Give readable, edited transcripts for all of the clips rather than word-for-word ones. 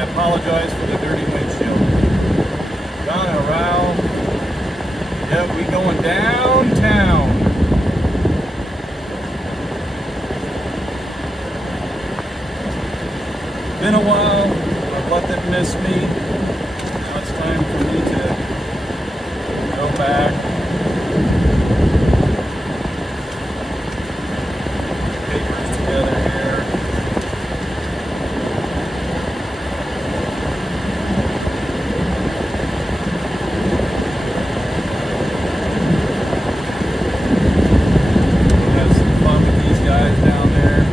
I apologize for the dirty windshield. Gone around. Yep, we going downtown. Been a while. I've let them miss me. Now it's time for me to go back. Papers together here. Have some fun with these guys down there.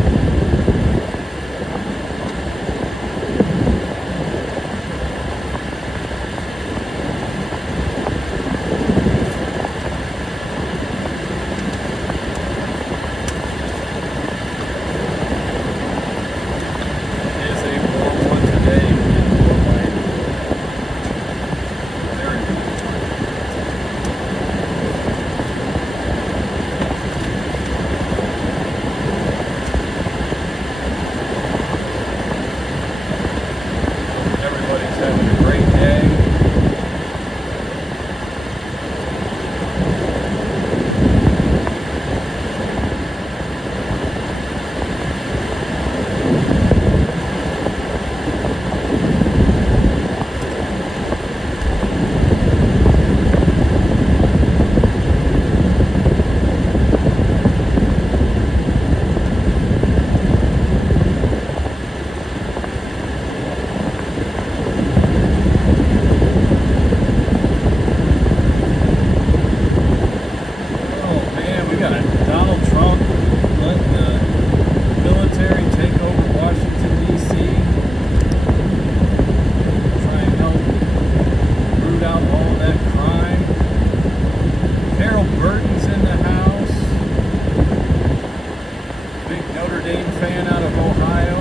Fan out of Ohio.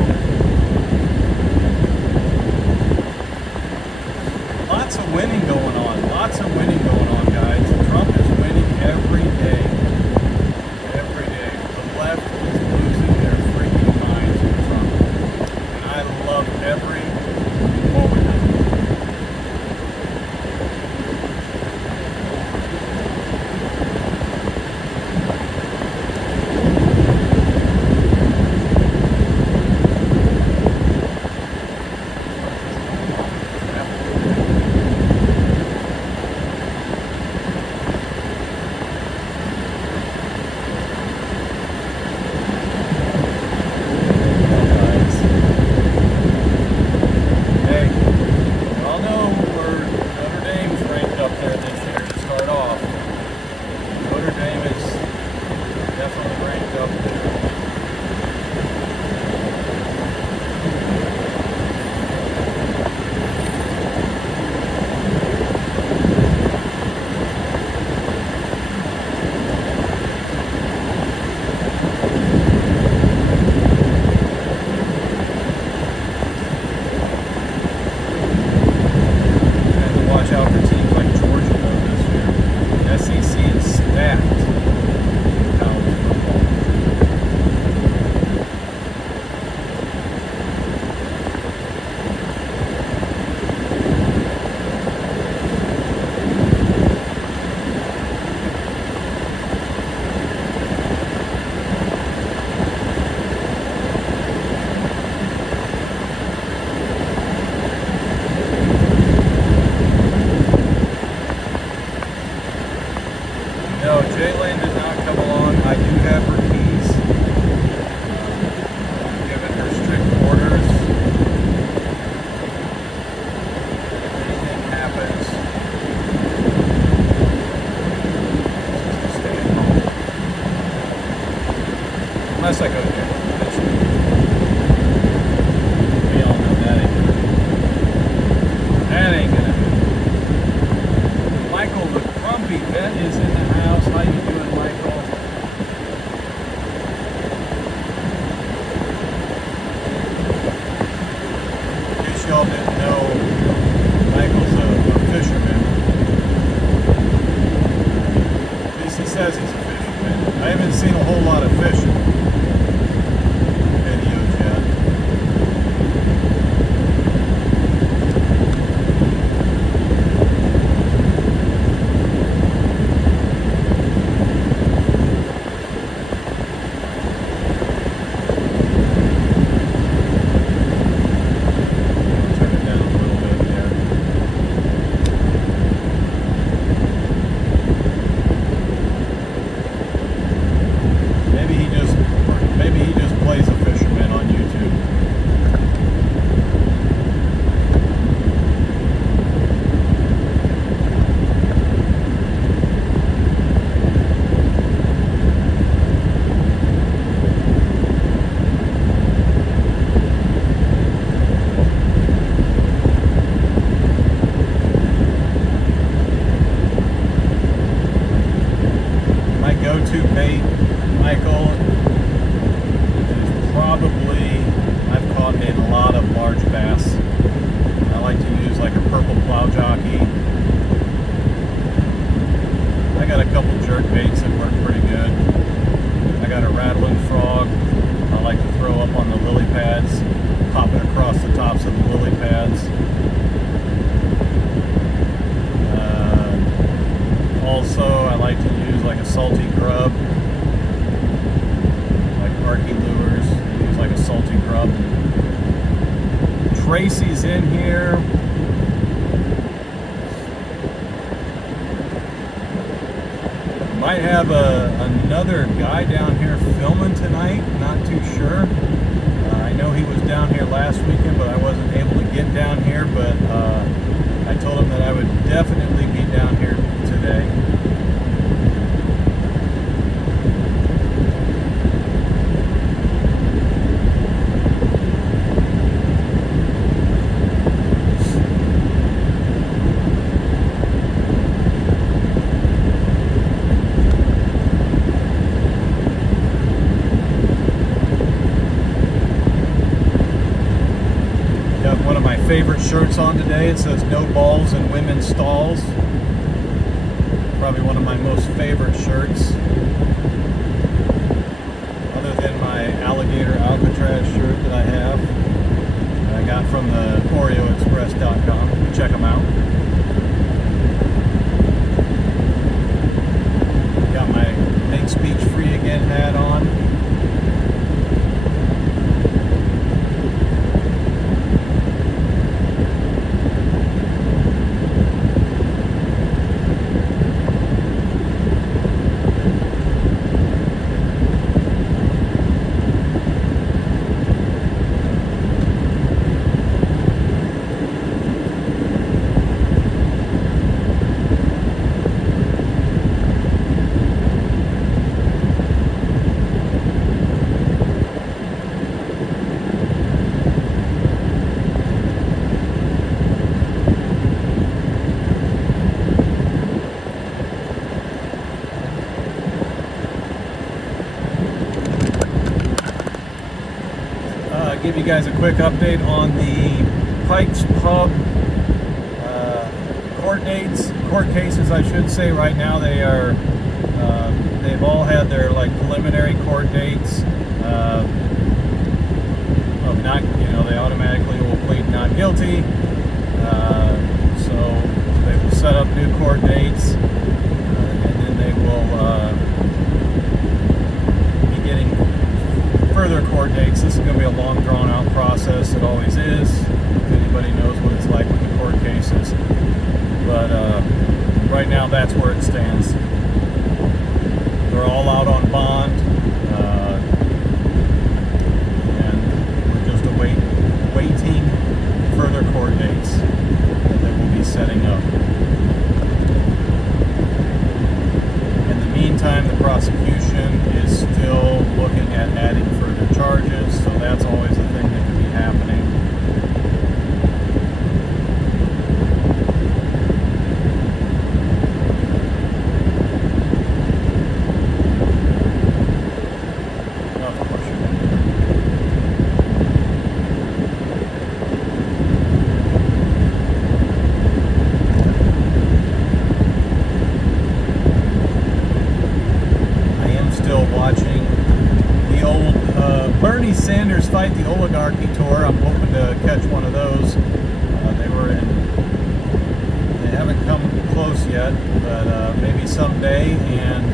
Lots of winning going on. Lots of winning going on, guys. Trump is winning every day. Every day. The left is losing their freaking minds with Trump. And I love every moment of it. No, Jaylen did not come along. I do have her keys. Given her strict orders. If anything happens, she's to stay at home. Unless I go to jail. We all know that ain't gonna happen. That ain't gonna happen. Michael, the grumpy vet, is in the house. How you doing, Michael? In case y'all didn't know, Michael's a fisherman. At least he says he's a fisherman. I haven't seen a whole lot of fishing videos yet. salty grub, like Arky lures. They use like a salty grub. Tracy's in here. Might have another guy down here filming tonight, not too sure. I know he was down here last weekend, but I wasn't able to get down here, but I told him that I would definitely be down here today. Favorite shirts on today. It says no balls in women's stalls. Probably one of my most favorite shirts, other than my alligator Alcatraz shirt that I have that I got from the OreoExpress.com. Check them out. Got my Make Speech Free Again hat on. Give you guys a quick update on the Pike's Pub court cases, I should say. Right now they are they've all had their like preliminary court dates of not, they automatically will plead not guilty, so they will set up new court dates, and then they will be getting further court dates. This is going to be a long, drawn-out process. It always is, if anybody knows what it's like with the court cases. But right now, that's where it stands. They're all out on bond, and we're just waiting further court dates that we'll be setting up. In the meantime, the prosecution is still looking at adding further charges, so that's always a thing that could be happening. Of course you're going to. I am still watching the old Bernie Sanders Fight the Oligarchy tour. I'm hoping to catch one of those. They haven't come close yet, but maybe someday. And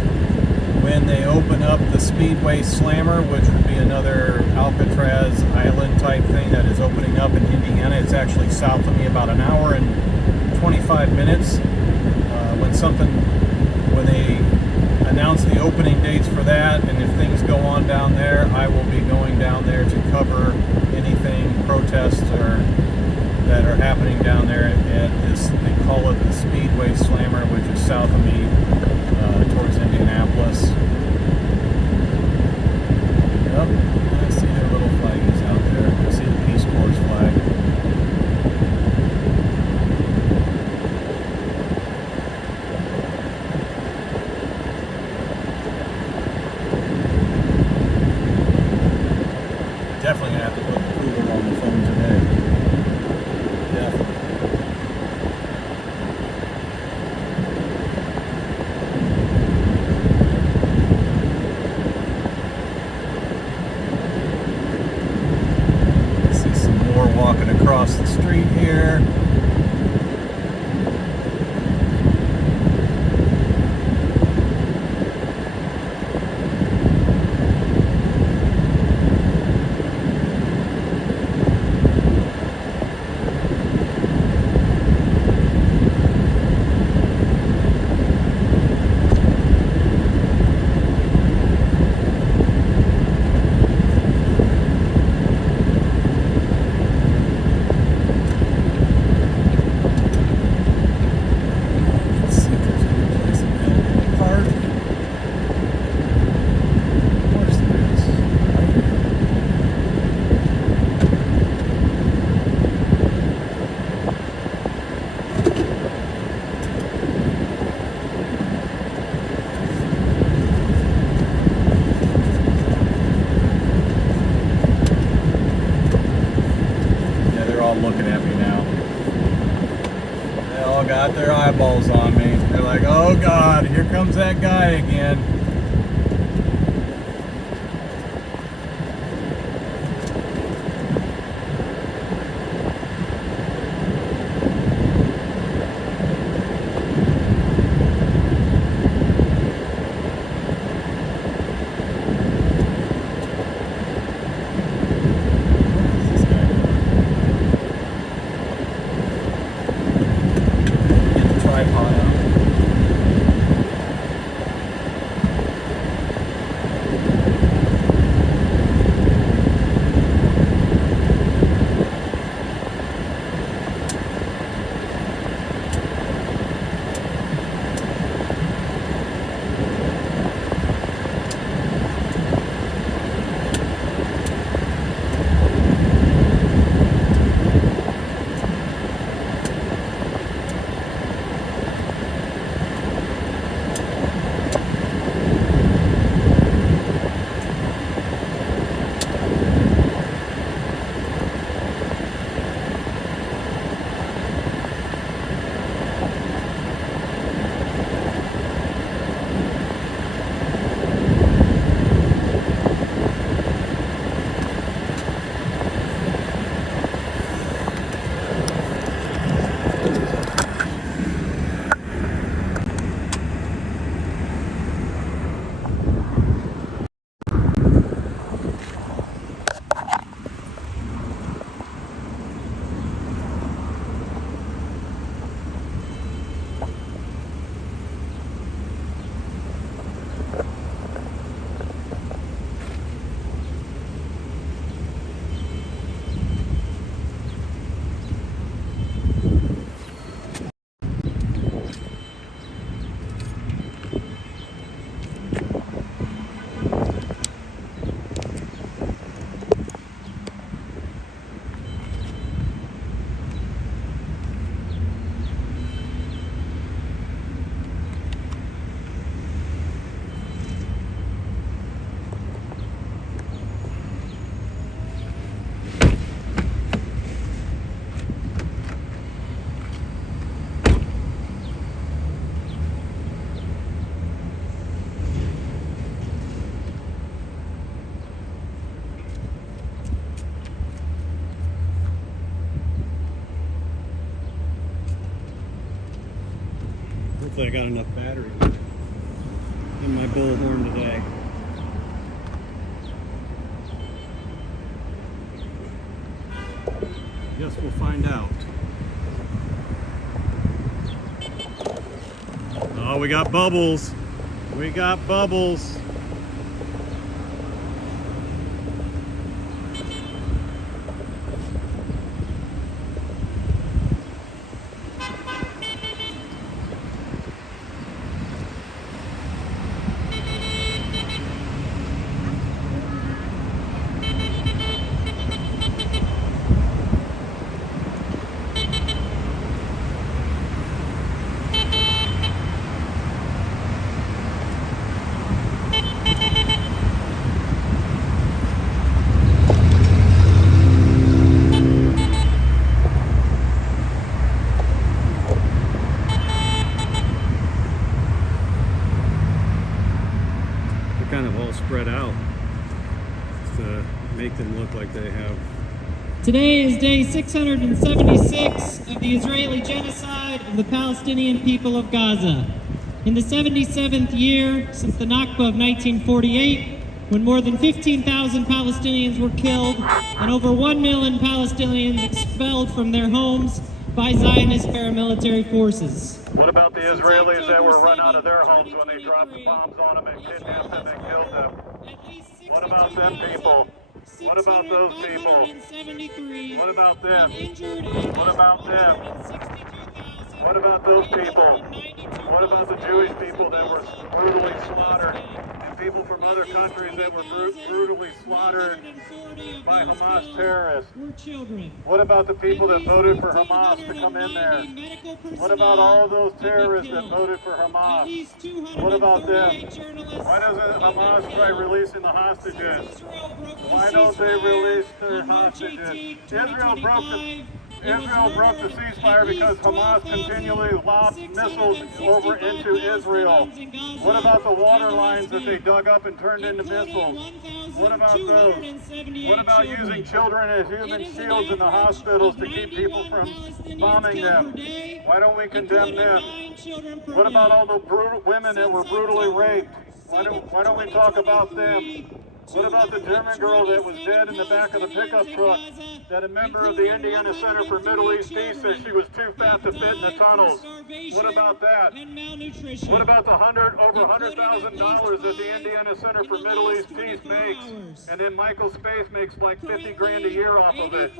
when they open up the Speedway Slammer, which would be another Alcatraz Island type thing that is opening up in Indiana, it's actually south of me about an hour and 25 minutes. When they announce the opening dates for that, and if things go on down there, I will be going down there to cover anything protests or that are happening down there at this, they call it the Speedway Slammer, which is south of me towards Indianapolis. Yep, I see their little flaggies out there. I see the Peace Corps flag. Definitely gonna have to put the cooler on the phone today. Definitely. I see some more walking across the street here. looking at me now. They all got their eyeballs on me. They're like, oh God, here comes that guy again. Hopefully I got enough battery in my bullhorn today. Guess we'll find out. Oh, we got bubbles. We got bubbles. Kind of all spread out to make them look like they have. Today is day 676 of the Israeli genocide of the Palestinian people of Gaza. In the 77th year since the Nakba of 1948, when more than 15,000 Palestinians were killed and over 1 million Palestinians expelled from their homes by Zionist paramilitary forces. What about the Israelis that were run out of their homes when they dropped the bombs on them and kidnapped them and killed them? What about them people? What about those people? What about them? What about them? What about those people? What about the Jewish people that were brutally slaughtered? And people from other countries that were brutally slaughtered by Hamas terrorists? What about the people that voted for Hamas to come in there? What about all of those terrorists that voted for Hamas? What about them? Why doesn't Hamas try releasing the hostages? Why don't they release their hostages? Israel broke the Israel broke the ceasefire because Hamas continually lobs missiles over into Israel. What about the water lines that they dug up and turned into missiles? What about those? What about using children as human shields in the hospitals to keep people from bombing them? Why don't we condemn them? What about all the women that were brutally raped? Why don't we talk about them? What about the German girl that was dead in the back of the pickup truck that a member of the Indiana Center for Middle East Peace said she was too fat to fit in the tunnels? What about that? What about the over $100,000 that the Indiana Center for Middle East Peace makes? And then Michael Spaeth makes like 50 grand a year off of it.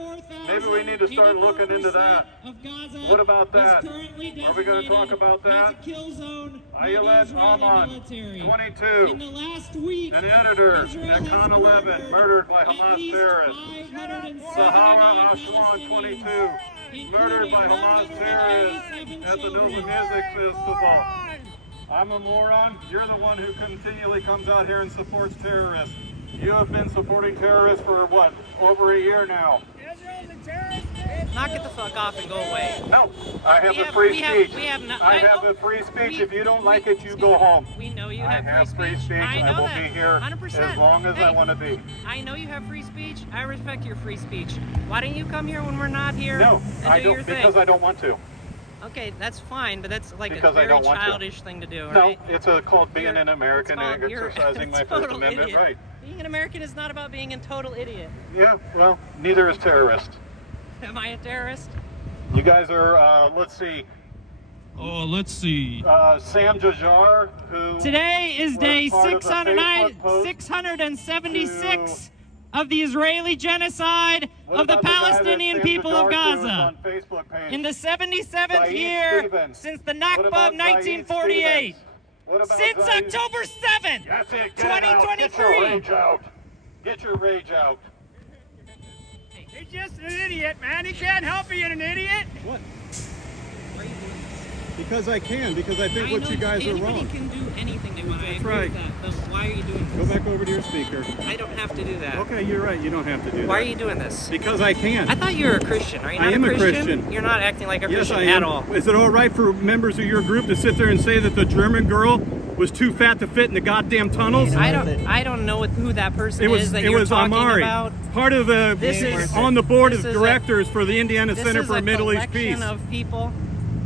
Maybe we need to start looking into that. What about that? Are we going to talk about that? Ayelet Alman, 22, an editor at Con 11, murdered by Hamas terrorists. Sahara Ashwan, 22, murdered by Hamas terrorists at the Nova Music Festival. I'm a moron. You're the one who continually comes out here and supports terrorists. You have been supporting terrorists for what, over a year now? Israel's a terrorist. Knock it the fuck off and go away. No, I have the free speech. I have the free speech. If you don't like it, you go home. We know you I have free speech. I will be here 100%. as long as I want to be. I know you have free speech. I respect your free speech. Why don't you come here when we're not here? No, and I do don't, your thing? because I don't want to. Okay, that's fine, but that's like Because a I very don't want to. childish thing to do, No, right? it's called being an American and exercising my First total Amendment idiot. right. Being an American is not about being a total idiot. Yeah, well, neither is terrorist. Am I a terrorist? You guys are, let's see, Oh, let's see. Sam Jajar, who Today is was day part of the Facebook post 676 of the Israeli genocide What of the about guy that Palestinian Sam people of Jajar was Gaza. on Facebook page? In the 77th Zaid year Stevens. since the What Nakba about of Zaid 1948. Stevens? What about Since Zaid- October 7th, That's it, get it out. Get 2023. your rage out. Get your rage out. He's just an idiot, man. He can't help being an idiot. What? Why are you doing this? Because I can, because I think what you guys are anybody wrong. can do anything they want. I That's agree right. with that. But why are you doing Go this? back over to your speaker. I don't have to do that. Okay, you're right. You don't have to do that. Why are you doing this? Because I can. I thought you were a Christian. Are you not I am a a Christian? Christian. You're not acting like a Yes, Christian I am. at all. Is it all right for members of your group to sit there and say that the German girl was too fat to fit in the goddamn tunnels? I don't know who that person is that you're talking Amari, about. part of the This is- on the board this of is a- directors for the Indiana This Center is for a Middle East collection Peace. of people.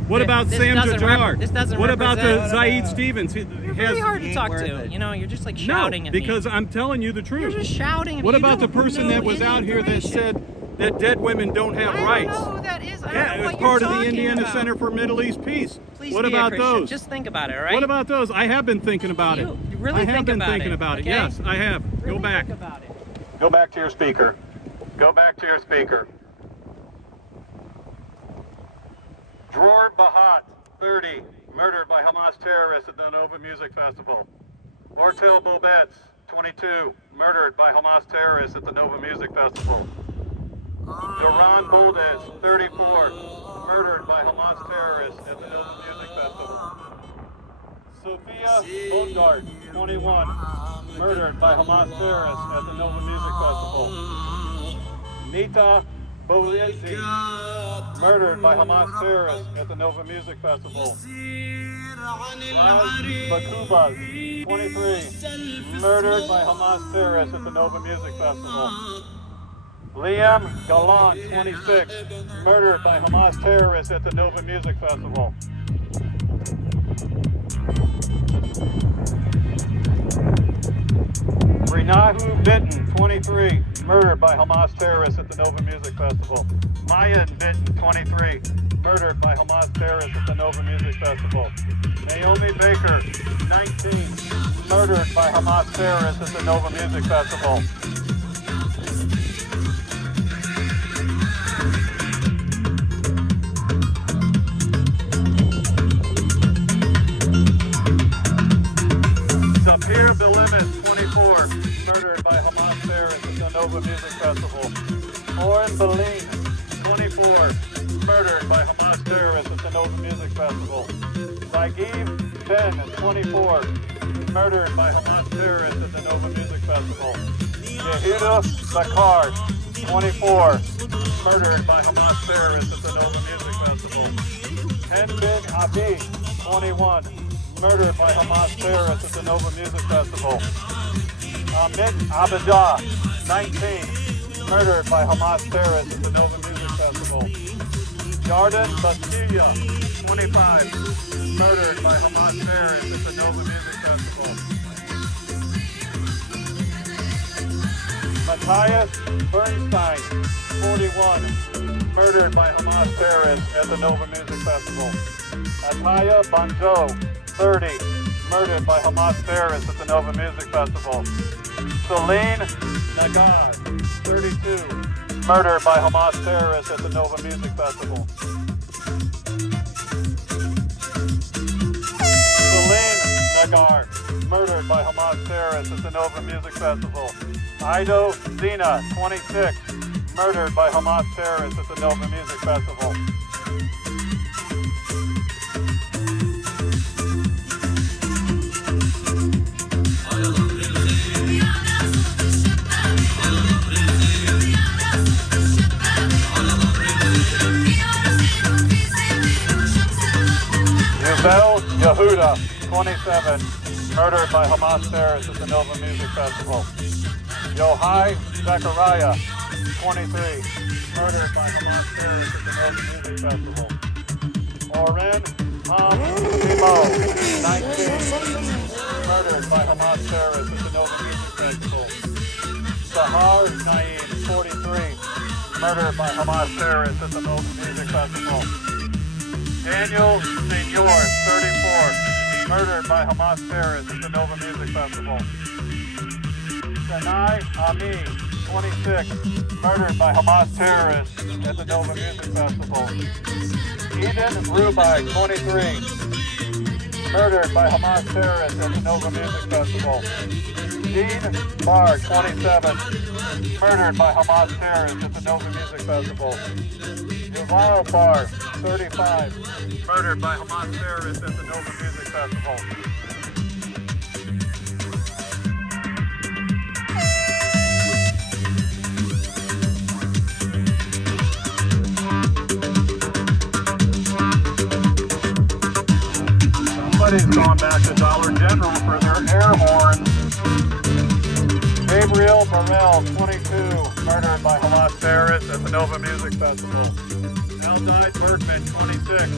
What about This Sam doesn't Jajar? this doesn't What about the represent- Zaid Stevens? He You're has very hard to talk worth to. it. You know, you're just like shouting no, at me. because I'm telling you the truth. You're just shouting at What me. about You the don't person know that was any out here that information. said that dead women don't have I rights? don't know who that is. I Yeah, don't it know was what part you're of the talking Indiana about. Center for Middle East Peace. Please What be about a Christian. those? Just think about it, all right? What about those? I have been thinking about You it. really I have think been about thinking it, about it. okay? Yes, I have. Go Really back. think about it. Go back to your speaker. Go back to your speaker. Dror Bahat, 30, murdered by Hamas terrorists at the Nova Music Festival. Ortel Bobetz, 22, murdered by Hamas terrorists at the Nova Music Festival. Duran Boldes, 34, murdered by Hamas terrorists at the Nova Music Festival. Sophia Bondart, 21, murdered by Hamas terrorists at the Nova Music Festival. Nita Bolizzi, murdered by Hamas terrorists at the Nova Music Festival. Raz Bakubas, 23, murdered by Hamas terrorists at the Nova Music Festival. Liam Galan, 26, murdered by Hamas terrorists at the Nova Music Festival. Renahu Bitten, 23, murdered by Hamas terrorists at the Nova Music Festival. Mayan Bitten, 23, murdered by Hamas terrorists at the Nova Music Festival. Naomi Baker, 19, murdered by Hamas terrorists at the Nova Music Festival. Sapir Bilimis, 24, murdered by Hamas terrorists at the Nova Music Festival. Oren Belin, 24, murdered by Hamas terrorists at the Nova Music Festival. Zagiv Ben, 24, murdered by Hamas terrorists at the Nova Music Festival. Yehuda Bakar, 24, murdered by Hamas terrorists at the Nova Music Festival. Hen bin Abi, 21, murdered by Hamas terrorists at the Nova Music Festival. Amit Abadah, 19, murdered by Hamas terrorists at the Nova Music Festival. Jordan Bastilla, 25, murdered by Hamas terrorists at the Nova Music Festival. Matthias Bernstein, 41, murdered by Hamas terrorists at the Nova Music Festival. Ataya Banjo, 30, murdered by Hamas terrorists at the Nova Music Festival. Celine Nagar, 32, murdered by Hamas terrorists at the Nova Music Festival. Celine Nagar, murdered by Hamas terrorists at the Nova Music Festival. Ido Zina, 26, murdered by Hamas terrorists at the Nova Music Festival. Yuval Yehuda, 27, murdered by Hamas terrorists at the Nova Music Festival. Yohai Zechariah, 23, murdered by Hamas terrorists at the Nova Music Festival. Oren Ham Timo, 19, murdered by Hamas terrorists at the Nova Music Festival. Sahar Naeem, 43, murdered by Hamas terrorists at the Nova Music Festival. Daniel Senor, 34, murdered by Hamas terrorists at the Nova Music Festival. Sanai Ami, 26, murdered by Hamas terrorists at the Nova Music Festival. Eden Rubai, 23, murdered by Hamas terrorists at the Nova Music Festival. Dean Barr, 27, murdered by Hamas terrorists at the Nova Music Festival. Yuval Barr, 35, murdered by Hamas terrorists at the Nova Music Festival. Somebody's gone back to Dollar General for their air horns. Gabriel Burrell, 22, murdered by Hamas terrorists at the Nova Music Festival. Eldai Bergman, 26,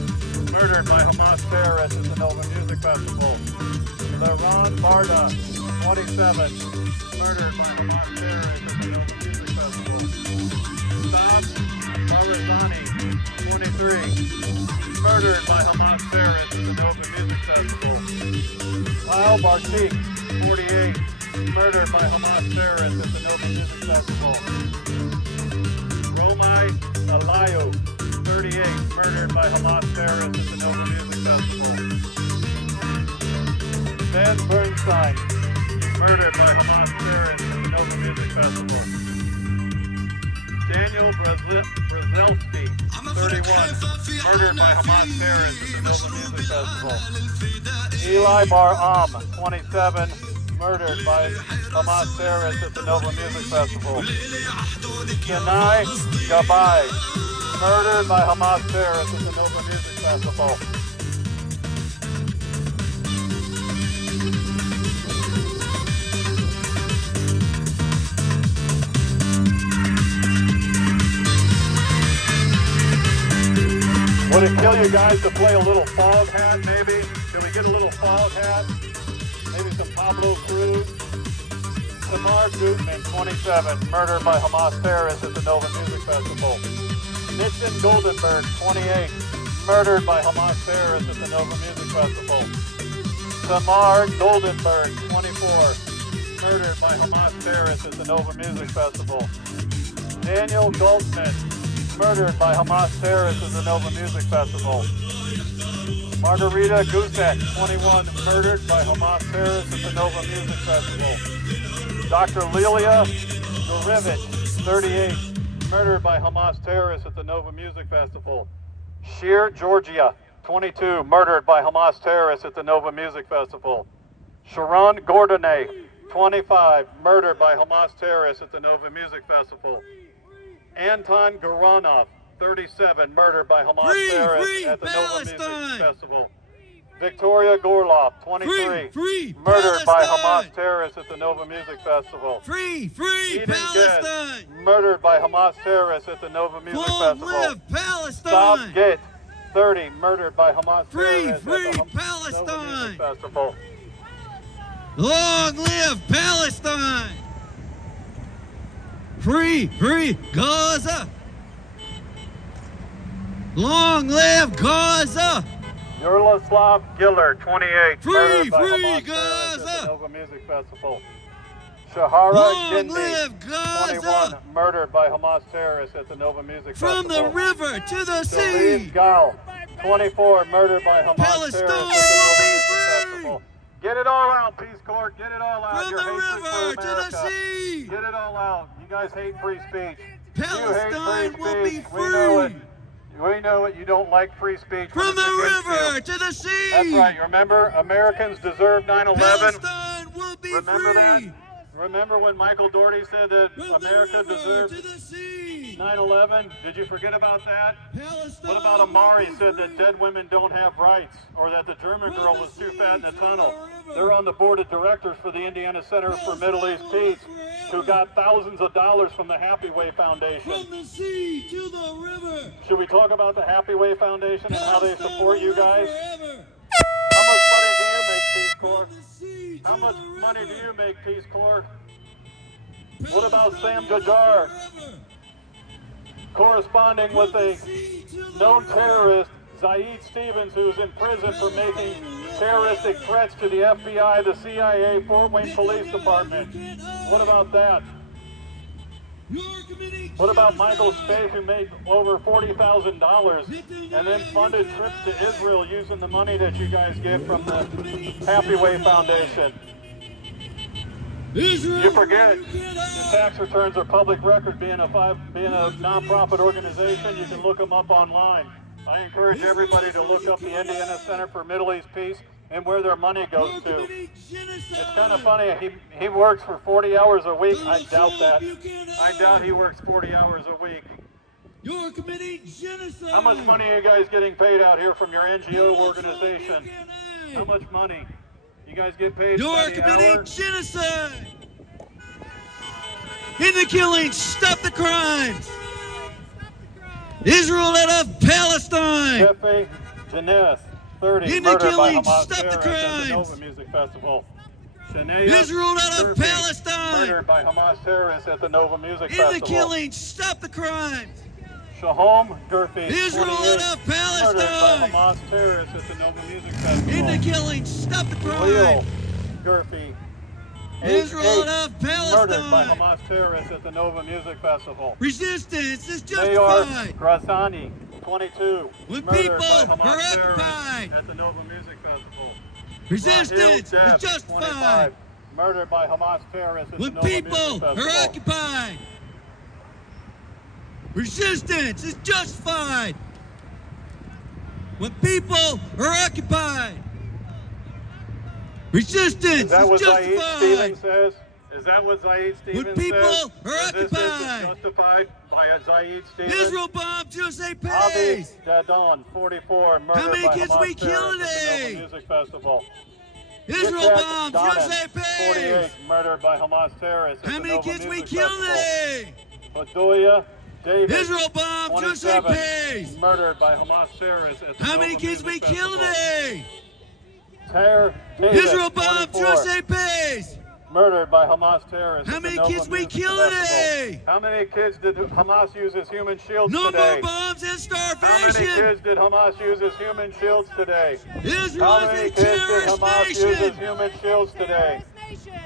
murdered by Hamas terrorists at the Nova Music Festival. LeRon Barda, 27, murdered by Hamas terrorists at the Nova Music Festival. Saad Barazani, 23, murdered by Hamas terrorists at the Nova Music Festival. Kyle Bartik, 48, murdered by Hamas terrorists at the Nova Music Festival. Romai Alayo, 38, murdered by Hamas terrorists at the Nova Music Festival. Ben Bernstein, murdered by Hamas terrorists at the Nova Music Festival. Daniel Brzezowski, 31, murdered by Hamas terrorists at the Nova Music Festival. Eli Bar-Am, 27, murdered by Hamas terrorists at the Nova Music Festival. Kenai Gabai, murdered by Hamas terrorists at the Nova Music Festival. Would it kill you guys to play a little fog hat, maybe? Can we get a little fog hat? Maybe some Pablo Cruz? Tamar Gutman, 27, murdered by Hamas terrorists at the Nova Music Festival. Nitin Goldenberg, 28, murdered by Hamas terrorists at the Nova Music Festival. Tamar Goldenberg, 24, murdered by Hamas terrorists at the Nova Music Festival. Daniel Goldsmith, murdered by Hamas terrorists at the Nova Music Festival. Margarita Gusek, 21, murdered by Hamas terrorists at the Nova Music Festival. Dr. Lilia Zorevich, 38, murdered by Hamas terrorists at the Nova Music Festival. Sheer Georgia, 22, murdered by Hamas terrorists at the Nova Music Festival. Sharon Gordonay, 25, murdered by Hamas terrorists at the Nova Music Festival. Anton Goranov, 37, murdered by Hamas Free, terrorists free at the Nova Music Palestine! Festival. Victoria Gorlov, 23, Free murdered by Palestine! Hamas terrorists at the Nova Music Festival. Free Eden Palestine! Get, murdered by Hamas terrorists at the Nova Music Long Festival. live Palestine! Saab Get, 30, murdered by Hamas Free terrorists at the Nova Palestine! Music Festival. Long live Palestine! Free Gaza! Long live Gaza! Yurislav Giller, 28, murdered by Free Hamas terrorists at Gaza! the Nova Music Festival. Shahara Long Gindi, live Gaza! 21, murdered by Hamas terrorists at the Nova Music From the Festival. river to the Shalid sea! Gal, 24, murdered by Hamas Palestine terrorists at the will Nova be Music free! Festival. Get it all out, Peace Corps. Get it all out. From Your the hatred for river to the America. sea! Get it all out. You guys hate free speech. Palestine you hate free will be speech. We know it. free! We know it. You don't like free speech. From when it's the against river you. to the sea! That's right. You remember, Americans deserve 9/11. Palestine will be Remember that? free! Remember when Michael Doherty said that From America the river deserved to the sea! 9/11? Did you forget about that? Palestine What about will Amari be said that free. dead women don't have rights, or that the German From girl the was too sea fat in the to tunnel? the river. They're on the board of directors for the Indiana Center for Middle East Peace, who got thousands of dollars from the Happy Way Foundation. From the sea to the river! Should we talk about the Happy Way Foundation and how they Palestine support will you live guys? forever. How much money do you make, Peace Corps? From the sea How to much the money do river. you make, Peace Corps? What Palestine about Sam will live Gajar, forever. corresponding with a known terrorist, Zaid Stevens, who's in prison for making terroristic threats to the FBI, the CIA, Fort Wayne Police Department? What about that? What about Michael Spade, who made over $40,000 and then funded trips to Israel using the money that you guys get from the Happy Way Foundation? You forget, the tax returns are public record. Being a non-profit organization, you can look them up online. I encourage everybody to look up the Indiana Center for Middle East Peace and where their money goes to. It's kind of funny, he works for 40 hours a week. I doubt that. I doubt he works 40 hours a week. You're committing genocide. How much money are you guys getting paid out here from your NGO organization? How much money? You guys get paid You're by the committing hour? genocide. In the killings, stop the crimes. Israel out of Palestine. Jeffrey Janeth, 30, In the murdered by killings, Hamas stop the terrorists at the crimes. Nova Music Festival. Shania Israel out of Murphy, Palestine. murdered by Hamas terrorists at the Nova Music In Festival. the killings, stop the crimes. Shahom Durfee, Israel 28, out of murdered by Palestine. Hamas terrorists at the Nova Music Festival. In the killings, stop the Leo crimes. Durfee, Israel 8, out of murdered by Palestine. Hamas terrorists at the Nova Music Festival. Resistance is Mayor justified. Grazani, 22, When murdered people by Hamas are terrorists occupied. at the Nova Music Festival. Resistance Rahil Dev, is justified. 25, murdered by Hamas terrorists at When the Nova people Music are Festival. occupied. Resistance is justified. When people are occupied. Resistance Is that is what Zaid justified. Stevens says? Is that what Zaid Stevens people says? are Resistance occupied. is justified by a Zaid Stevens? Israel bombs USA Avi pays. Dadon, 44, murdered many by kids Hamas we kill terrorists at the today? Nova Music Festival. Israel Yitzhak bombs Donen, USA 48, pays. murdered by Hamas terrorists at How the many Nova kids we Music kill Festival. today? Bedoya David, Israel bombs USA 27, pays. murdered by Hamas terrorists at the How many Nova kids we Music kill Festival. today? Tyre David, Israel bombs 24, USA pays. murdered by Hamas terrorists How at the many Nova kids we Music kill Festival. today? How many kids did Hamas use as human shields No today? more bombs and How many starvation. kids did Hamas use as human shields today? Israel How is many a kids did terrorist Hamas use as nation. human shields today?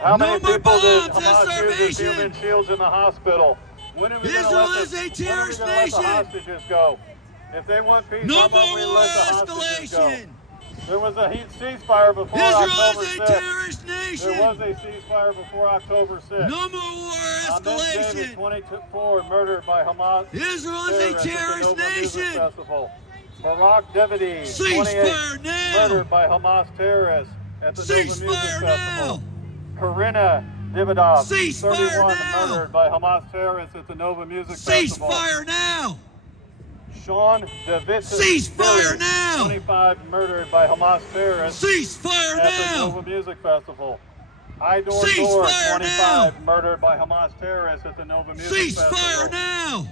How No many more people did bombs and Hamas use as starvation. human shields in the hospital? When are we going to Israel let is a when are we terrorist gonna let the nation. hostages go? If they want peace, No why don't more we war let the hostages go? escalation. There was a ceasefire before Israel October is a 6th. terrorist There nation. was a ceasefire before October 6th. No more war Ahmed David, escalation. 24, murdered by Hamas. Israel is a terrorists at the terrorist Nova Music nation. Festival. Barack Devidi, 28, Ceasefire now. murdered by Hamas terrorists at the Nova Music Ceasefire Festival. now. Corinna Davidoff, Cease fire 31, now. murdered by Hamas terrorists at the Nova Music Festival. Ceasefire now! Sean DeVitt, Cease fire now. 25, murdered by Hamas terrorists Ceasefire at the now! Nova Music Festival. Idor Cease Thor, fire 25, murdered by Hamas terrorists at the Nova Music Ceasefire Festival. now!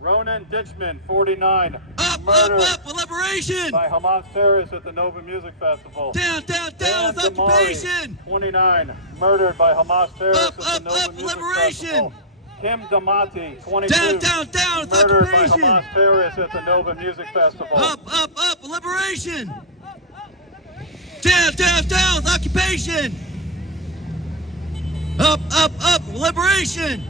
Ronan Ditchman, 49, Up, murdered up, up! Liberation! by Hamas terrorists at the Nova Music Festival. Down, down, down with Dan Damari, occupation! 29, murdered by Hamas terrorists Up, at the up, Nova up, Music liberation! Festival. Kim Damati, 22, Down, down, down with murdered by occupation! Hamas terrorists at the Nova Music Festival. Up, liberation! Down, down, down with occupation! Up, liberation!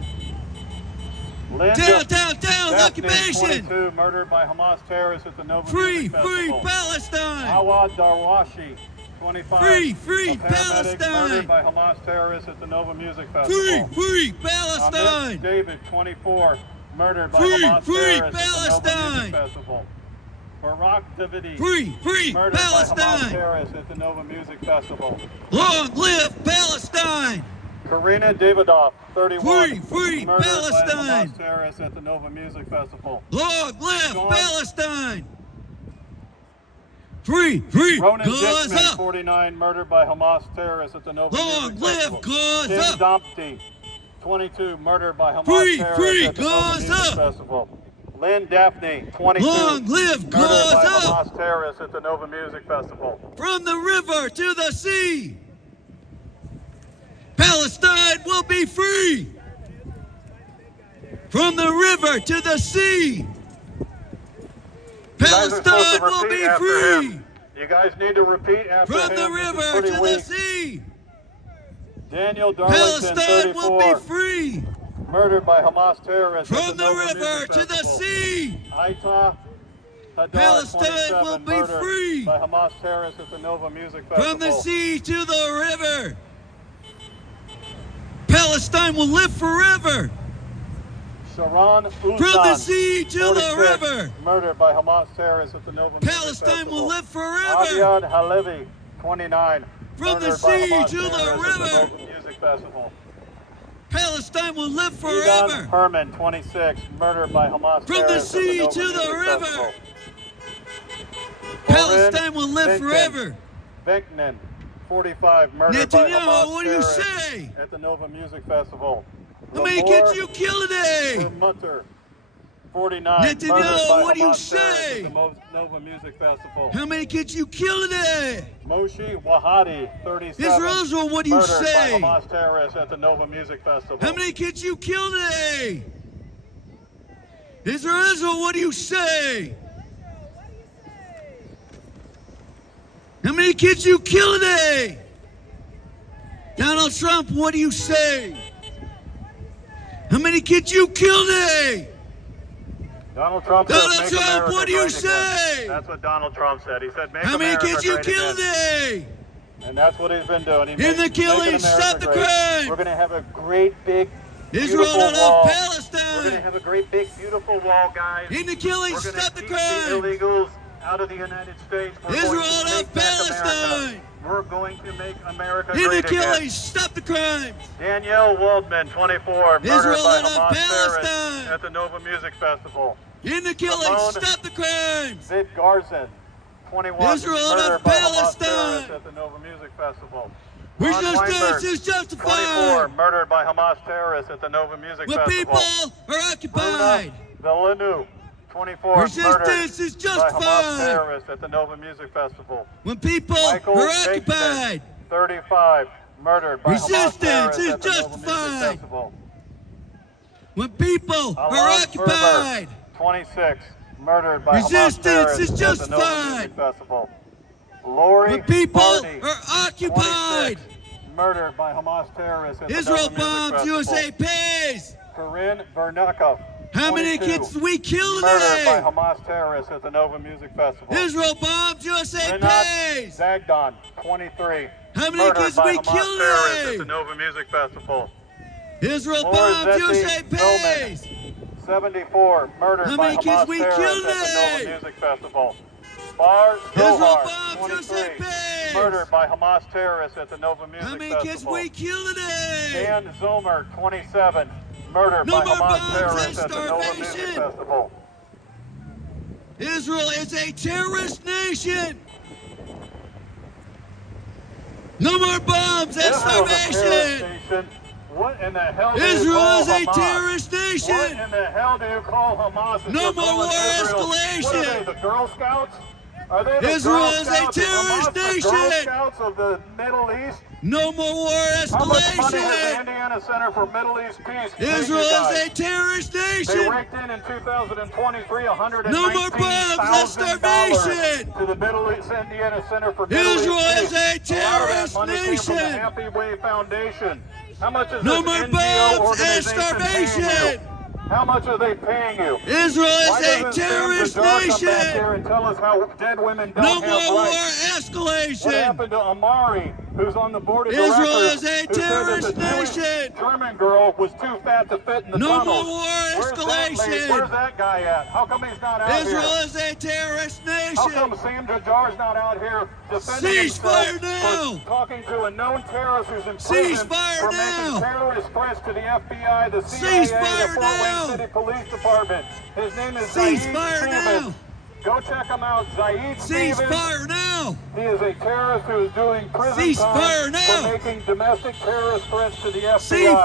Linda Down, down, down with Daphne, occupation! 22, murdered by Hamas terrorists at the Nova Free, Music Festival. free Palestine! Awad Darwashi, 25, Free a paramedic Palestine! murdered by Hamas terrorists at the Nova Music Festival. Free Amit Palestine! David, 24, murdered by Free Hamas terrorists Palestine! at the Nova Music Festival. Barak Davidi, Free murdered by Hamas Palestine! terrorists at the Nova Music Festival. Long live Palestine! Karina Davidoff, 31, Free murdered Palestine! by Hamas terrorists at the Nova Music Festival. Long live Sean- Palestine! Free Ronan Gaza! Dickman, 49, murdered by Hamas terrorists at the Nova Long Music live Festival. Gaza! Tim Dompty, 22, murdered by Hamas Free terrorists at the Nova Gaza! Music Festival. Lynn Daphne, 22, Long live murdered by Gaza! Hamas terrorists at the Nova Music Festival. From the river to the sea! Palestine will be free! From the river to the sea! You guys are supposed Palestine to will repeat be after free! him. You guys need to repeat after From him. the This is river pretty to the weak. sea! Daniel Darlington, Palestine will 34, be free! murdered by Hamas terrorists at From the the Nova river Music to the Festival. sea! Aita Hadar, Palestine 27, will be murdered free. by Hamas terrorists at the Nova Music Festival. From the sea to the river! Palestine will live forever! Sharon Uzan, From the sea to the 46, river! murdered by Hamas terrorists at the Nova Music Palestine Festival. will live forever! Aviad Halevi, 29, From the murdered by sea Hamas to the terrorists at river. the Nova Music Festival. Palestine will live Egon forever! Herman, 26, murdered by Hamas From the terrorists at sea Nova to the Music river. Festival. Palestine will live Oren forever! Beckman, 45, murdered by Netanyahu, Hamas what do you terrorists say? at the Nova Music Festival. How many kids you kill today? Mutter, 49, Netanyahu, murdered by what do you Hamas terrorists say? at the Nova Music Festival. How many kids you kill today? Moshe Wahadi, 37, Israel, what do you murdered say? by Hamas terrorists at the Nova Music Festival. How many kids you kill today? Israel, what do you say? How many kids you kill today? Donald Trump, what do you say? How many kids you kill today? Donald Trump Donald says, "Make Trump, America what do you great again." say? That's what Donald Trump said. He said, "Make How many America kids you great kill again." today? And that's what he's been doing. He In makes- the killing, making America stop the great. crime. We're going to have a great big, Israel beautiful not wall. off We're going to Palestine. have a great big, beautiful wall, guys. In the killing, We're going to stop the keep crime. the illegals out of the United States. We're Israel going to not take back Palestine. America. We're going to make America In the great again. killing, stop the crimes. Danielle Waldman, 24, murdered Israel by not off Hamas terrorists Palestine. at the Nova Music Festival. In the killing, Ramon- stop the crimes. Sid Garzin, 21, Israel murdered of by Hamas Palestine. terrorists at the Nova Music Festival. Where Ron justice Weinberg, is 24, justified. murdered by Hamas terrorists at the Nova Music When Festival. people are occupied. Bruna Villeneuve, 24, Resistance murdered is by Hamas justified. terrorists at the Nova Music Festival. When people Michael are Bateman, occupied. 35, murdered by Hamas Resistance terrorists is at the Nova Music justified. Festival. When people are Alon occupied. Ferber, 26, murdered by Hamas Resistance terrorists is at the Nova justified. Music Festival. Lori When people Barney, are occupied. 26, murdered by Hamas terrorists at the Israel Nova Music bombs, Festival. USA pays. Corinne Vernakov, How many 22, kids do we kill murdered by today? Hamas terrorists at the Nova Music Festival. Israel bombs, USA Renat pays. Zagdon, 23, How many murdered kids by we Hamas kill terrorists today? at the Nova Music Festival. Israel Laura bombs, Zetty USA pays. Tillman, 74, murdered How by many kids Hamas we terrorists kill at the Nova today? Music Festival. Bar Israel Zohar, bombs, USA 23, pays. murdered by by Hamas terrorists at the Nova Music How many Festival. kids we kill today? Dan Zomer, 27, murdered No by more Hamas bombs terrorists and at the Nova Music starvation. Festival. Israel is a terrorist nation. No more bombs and Israel's a terrorist starvation. nation. What in the hell do you Israel call is a Hamas? terrorist What nation. in the hell do you call Hamas? if No you're more calling war Israel- What are escalation. they, the Girl Scouts? Are they the Israel Girl is a Scouts? Is terrorist Hamas the Girl nation. Scouts of the Middle East? No more war How much money has the escalation. Indiana Center for Middle East Peace paid you Israel is guys? a terrorist They nation. raked in 2023 $119,000 No more bombs and starvation. to the Middle East Indiana Center for Middle Israel East is Peace. a A lot of that terrorist money came from the nation. Happy Way Foundation. How much is No this more NGO bombs and organization paying starvation. you? How much are they paying you? Israel Why is a doesn't Sam terrorist Zadar come back nation. here and tell us how dead women don't No have more war rights? What escalation. happened to Amari, who's on the board of Israel directors, is a who said that terrorist the Jewish nation. German girl was too fat to fit in the No tunnels? more war Where's escalation. that guy at? How come he's not out Israel here? is a terrorist How come nation. Sam Jajar's not out here defending Ceasefire himself now. for talking to a known terrorist who's in prison Ceasefire for now. making terrorist threats to the FBI, the CIA, Ceasefire the Fort now. Wayne City Police Department? His name is Zaid Ceasefire now. Stevens. Go check him out, Zaid Stevens. Ceasefire now. He is a terrorist who is doing prison Ceasefire time now. for making domestic terrorist threats to the FBI.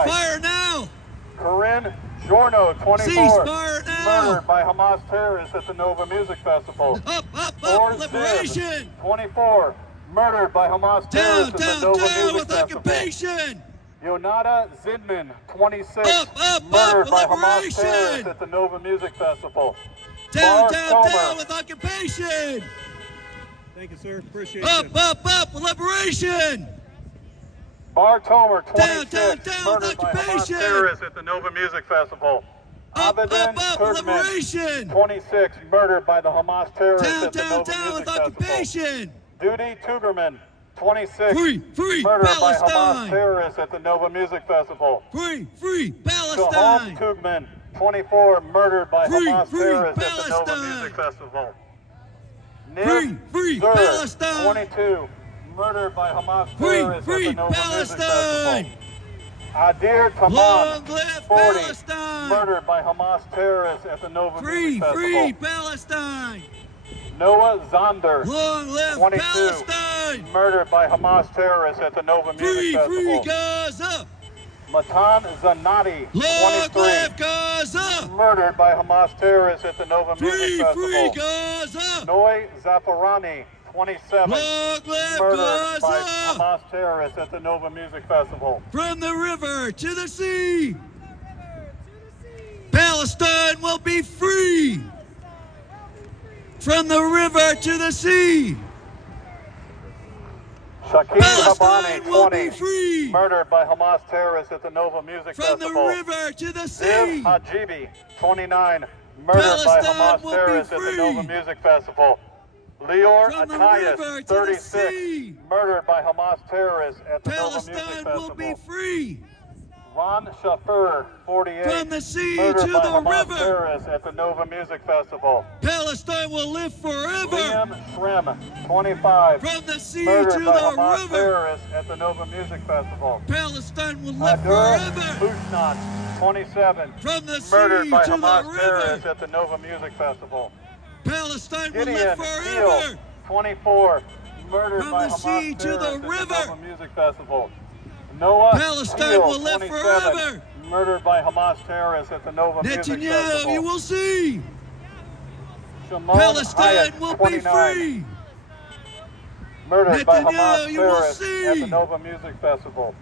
Ceasefire now. Corinne Giorno, 24, Ceasefire now. murdered by Hamas terrorists at the Nova Music Festival. Up, up, Or up. Liberation. 24, murdered by Hamas Down, terrorists at the down, Nova down Music with Festival. occupation. Yonata Zidman, 26, Up, murdered by Hamas liberation. terrorists at the Nova Music Festival. Down, Bar down, Tomer. down with occupation. Thank you, sir. Appreciate Up, liberation. Bar Tomer, Down, 26, down, down with murdered by Hamas occupation. terrorists at the Nova Music Festival. Abadan Up, Turkmen, liberation. 26, murdered by the Hamas terrorists Down, at the down, Nova down Music with Festival. occupation. Duty Tugerman, 26, Free murdered by Hamas Palestine. terrorists at the Nova Music Festival. Free Shahab Palestine. Tugman, 24, murdered by Free Hamas terrorists at the Nova Palestine. Music Festival. Free Zur, Palestine. 22, murdered by Hamas Free terrorists at the Nova Music Palestine. Festival. Adir Tamam, Long live 40, Palestine. murdered by Hamas terrorists at the Nova Music Festival. Free Palestine. Noah Zonder, Long live 22, Palestine. murdered by Hamas terrorists at the Nova Music Festival. Gaza. Matan Zanati, Long 23, live Gaza. murdered by Hamas terrorists at the Nova Music Free Festival. Gaza. Noy Zafarani, 27, Long live murdered by Gaza. Hamas terrorists at the Nova Music Festival. From the river to the sea. Palestine will be free. From the river to the sea. Shakib Palestine Habani, will be 20, free. murdered by Hamas terrorists at the Nova Music From the Festival. river to the Ziv sea. Hajibi, 29, murdered by Palestine Hamas will be terrorists at the free. Nova Music Festival. Leor From the river Atayas, to the 36, sea. murdered by Hamas terrorists at the Nova Music Palestine will be Festival. free. Ron Shafir, 48, From the sea murdered to by the Hamas river. terrorists at the Nova Music Festival. Palestine will live forever. Liam Shrem, 25, From the sea murdered to by the Hamas river. terrorists at the Nova Music Festival. Palestine will live Adur forever. Bushnot, 27, From the sea murdered by to Hamas the terrorists river. at the Nova Music Festival. Palestine will Gideon live forever. Steele, 24, murdered From by the Hamas sea to the terrorists at river. the Nova Music Festival. Noah Palestine Steele, will live 27, forever. murdered by Hamas terrorists at the Nova Music Netanyahu, Festival. you will see. Shimon Palestine Hayat, will be 29, free. murdered by Netanyahu, Hamas you will terrorists at see. the Nova Music Festival.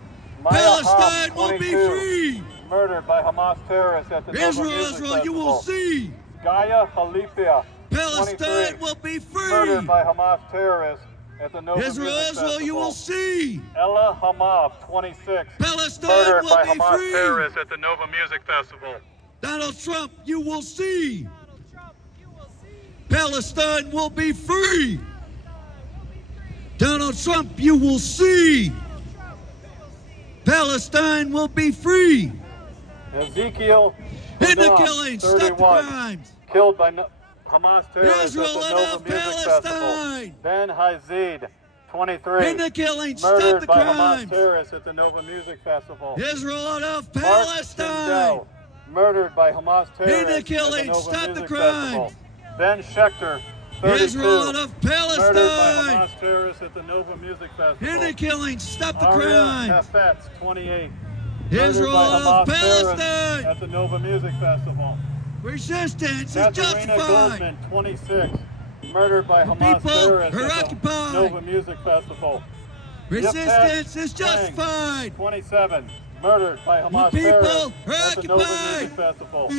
Maya Palestine Ham, will be 22, free. murdered by Hamas terrorists at the Nova Israel, Music Israel, you Festival. will see. Gaia Halifia, Palestine 23, will be murdered free. by Hamas terrorists at the Nova Israel, Music Israel, you will Festival. see. Ella Hamav, 26, Palestine murdered will by be Hamas free. terrorists at the Nova Music Festival. Donald Trump, you will see. Palestine will be free. Donald Trump, you will see. Palestine will be free. Ezekiel End the Saddam, killings, stop the 31, crimes. killed by Hamas terrorists Israel at the and Nova of Music Palestine. Festival. Ben Hazid, 23. In the killing, stop Murdered the by Hamas crimes. terrorists at the Nova Music Festival. Israel out of Mark Palestine. Schindel, murdered by Hamas terrorists In the at the killing, Nova stop the Music crimes. Festival. Ben Schechter, 32. Israel out of Murdered by Palestine. Hamas terrorists at the Nova Music Festival. In the killing, stop the Aria crimes. Hafetz, 28. Israel Murdered by out of Hamas terrorists Palestine. at the Nova Music Festival. Resistance is Katharina justified. Goldman, 26. Murdered by The Hamas people terrorists are at the occupied. Nova Music Festival. Resistance is Tang, justified. 27. Murdered by Hamas people terrorists are at the Nova occupied. Music Festival.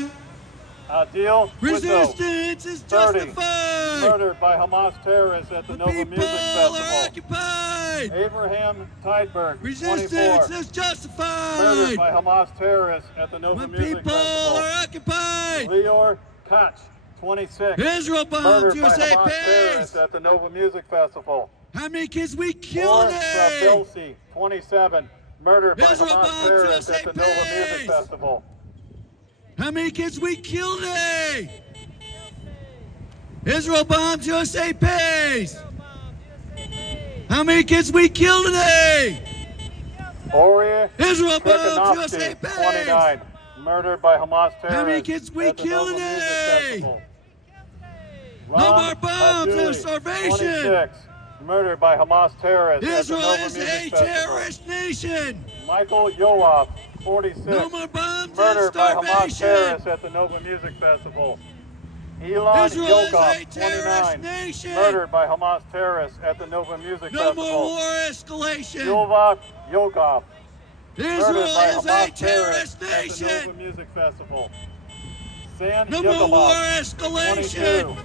Adil Quizzo, Resistance is 30. justified. Murdered by Hamas terrorists at the The Nova people Music are Festival. occupied. Abraham Tydberg, Resistance 24. is justified. Murdered by Hamas terrorists at the Nova When Music people Festival. are occupied. Leor Koch, 26. Israel bombs Murdered by USA Hamas terrorists pays. at the Nova Music Festival. How many kids we killed Lawrence today? Trabelsi, 27. Murdered by Israel Hamas bombs terrorists USA at the Nova Music pays. Festival. How many kids we killed today? Israel bombs USA pays. How many kids we killed today? Ori Israel bombs USA Krikonovsky, pays. 29. Murdered by Hamas terrorists How many kids we at the killed Nova Music today? Festival. No Ron more bombs and Hadouy, starvation. 26. Murdered by Hamas terrorists Israel at the Nova is Music a Festival. terrorist nation. Michael Yoav, 46. No more bombs and Murdered by Hamas starvation. terrorists at the Nova Music Festival. Elon Israel is a Yokov, terrorist 29. nation. Murdered by Hamas terrorists at the Nova Music No more Festival. war escalation. Yulva Yokov, Israel murdered by is a Hamas terrorist terrorists at the Nova nation. Music Festival. San No more war Yukimov, 22. escalation.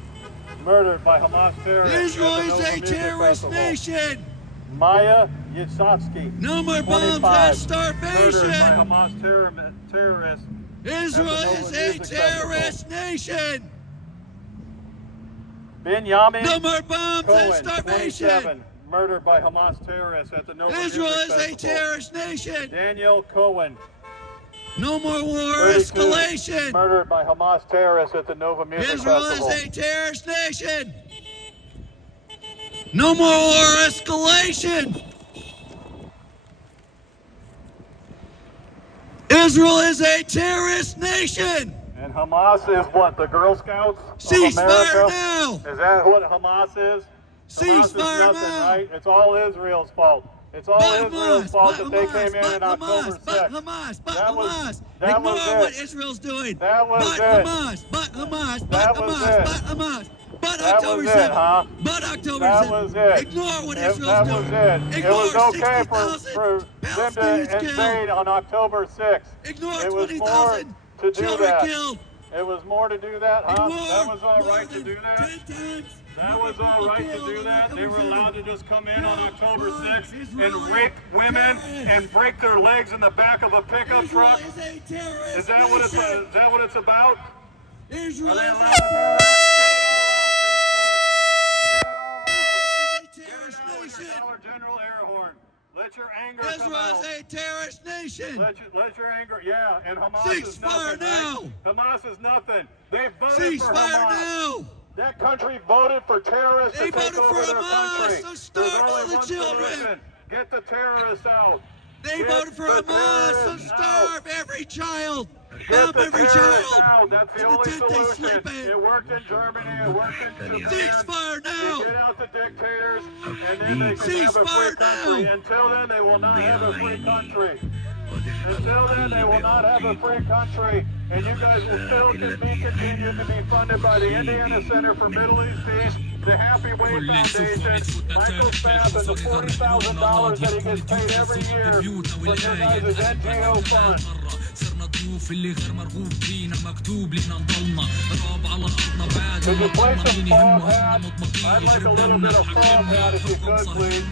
Murdered by Hamas terrorists Israel at the is Nova a Music terrorist Festival. nation. Maya Yitzhatsky, No more bombs 25. and Murdered by starvation. Hamas terrorists. Israel Nova is a Music terrorist nation. Benjamin No more bombs and Cohen, starvation. 27. Murdered by Hamas terrorists at the Nova Israel Music is a Festival. terrorist nation. Daniel Cohen, No more war 32. escalation. Murdered by Hamas terrorists at the Nova Music Israel Festival. is a terrorist nation. No more war escalation. Israel is a terrorist nation. And Hamas is what? The Girl Scouts of Ceasefire America? now. Is that what Hamas is? Hamas is Ceasefire nothing, now. right? It's all Israel's fault. It's all But Israel's Hamas, fault but that they Hamas, came in but October Hamas, but 6th. Hamas, but That was- Hamas. that Ignore was it. what Israel's doing. That was but it. Hamas, but Hamas, but That was Hamas, it. but Hamas. But That October was 7th. it, huh? But October That 7th. was it. Ignore what That Israel's was doing. it. It Ignore was okay for 60,000 them to Palestinians invade killed. on October 6th. Ignore It was 20,000 more to do children that. killed. It was more to do that, huh? Ignore That was all more right to than do that? 10 times That more was all people right to killed do on that? They were October allowed 7th. to just come in on October No, 6th Israel and is rape women terrorist. and break their legs in the back of a pickup Israel truck? is a terrorist Is that what it's nation. is that what it's about? Israel Are they is allowed a to do that? terrorist nation. General Airhorn, let your anger come Israel out. is a terrorist nation. Let your anger, yeah, and Hamas is Ceasefire nothing. now. Right? Hamas is nothing. They voted for Ceasefire Hamas. now. That country voted for terrorists They to take voted over for their Hamas, country. so There's starve all only the one children. solution. Get the terrorists out. They Get voted for the Hamas, so terrorists starve every child. Get Bomb the every terrorists child. out. That's the In the only tent they solution. sleep in. It worked in Germany. It worked in Japan. Ceasefire You now. get out the dictators, and then they can have a free Ceasefire country. now. Until then, they will not have a free country. Until then, they will not have a free country. And you guys will still continue to be funded by the Indiana Center for Middle East Peace, the Happy Way Foundation, Michael Spath, and the $40,000 that he gets paid every year from your guys' NGO fund. صرنا ضيوف اللي غير مرغوب فينا مكتوب لينا نضلنا راب على ارضنا بعد Could you play some مين frog يهمنا hat? I'd like a little bit of frog hat if you could, please.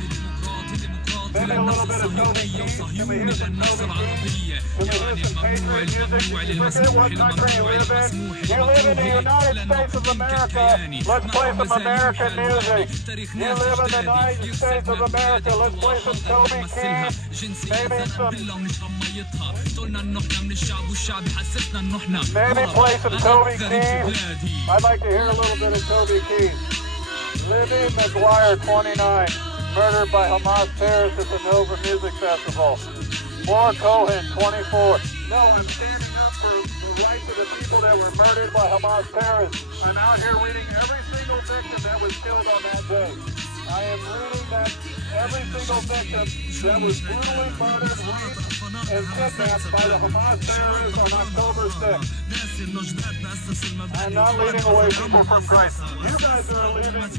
Maybe a little bit of Toby Keith. Can we hear some Toby Keith? Can we hear some patriot music? Forget what country you live in. You live in the United States of America. Let's play some American music. You live in the United States of America. Let's play some Toby Keith. Maybe play some Toby Keith. I'd like to hear a little bit of Toby Keith. Libby McGuire, 29. murdered by Hamas terrorists at the Nova Music Festival. Moore Cohen, 24. No, I'm standing up for the rights of the people that were murdered by Hamas terrorists. I'm out here reading every single victim that was killed on that day. I am reading that every single victim that was brutally murdered, raped, and kidnapped by the Hamas terrorists on October 6th. I'm not leading away people from Christ. You guys are leading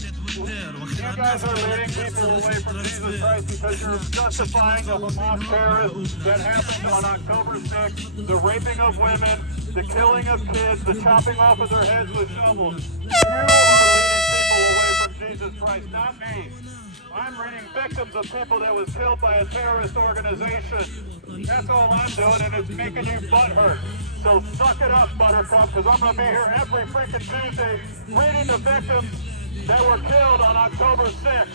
people away from Jesus Christ because you're justifying the Hamas terrorists that happened on October 6th, the raping of women, the killing of kids, the chopping off of their heads with shovels. You are leading people away from Jesus Christ, not me. I'm reading victims of people that was killed by a terrorist organization. That's all I'm doing, and it's making you butthurt. So suck it up, Buttercup, because I'm going to be here every freaking Tuesday reading the victims that were killed on October 6th.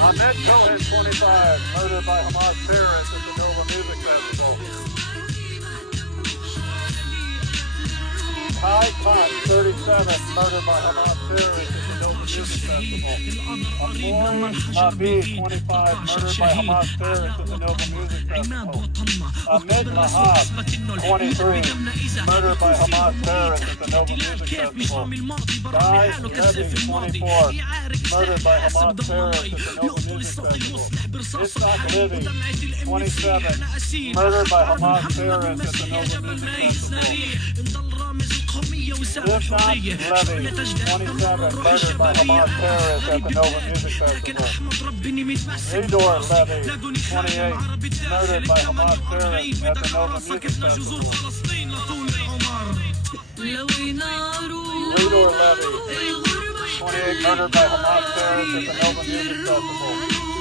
Ahmed Cohen, 25, murdered by Hamas terrorists at the Nova Music Festival. Kai Khan, 37, murdered by Hamas terrorists at the Nova Music Festival. Amori Nabi, 25, murdered by Hamas terrorists at the Nova Music Festival. Ahmed Mahab, 23, murdered by Hamas terrorists at the Nova Music Festival. Guy Levy, 24, murdered by Hamas terrorists at the Nova Music Festival. Itzhak Levy, 27, murdered by Hamas terrorists at the Nova Music Festival. Itzhak Levy, 27, murdered by Hamas terrorists at the Nova Music Festival. Redor Levy, 28, murdered by Hamas terrorists at the Nova Music Festival. Redor Levy, 28, murdered by Hamas terrorists at the Nova Music Festival.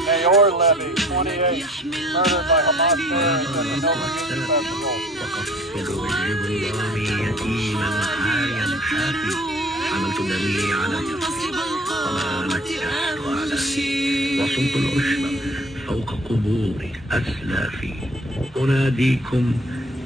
Mayor Levy, 28, murdered by Hamas terrorists at the Nova Music Festival. حملت دمي على قبالة أعلامي وصمت العشب فوق قبور أسلافي أناديكم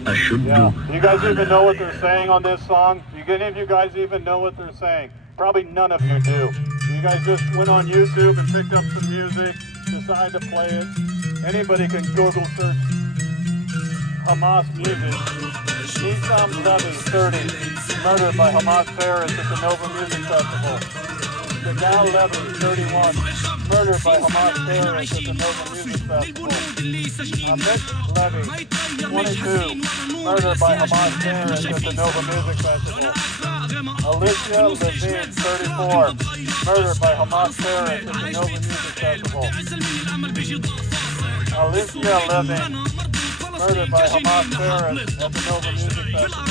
أشد. Do you guys even know what they're saying on this song? Do any of you guys even know what they're saying? Probably none of you do. You guys just went on YouTube and picked up some music, decided to play it. Anybody can Google search Hamas music. Nisam Levy, 30, murdered by Hamas terrorists at the Nova Music Festival. Segal Levy, 31, murdered by Hamas terrorists at the Nova Music Festival. Amit Levy, 22, murdered by Hamas terrorists at the Nova Music Festival. Alicia Levine, 34, murdered by Hamas terrorists at the Nova Music Festival. Alicia Levine, murdered by Hamas terrorists at the Nova Music Festival.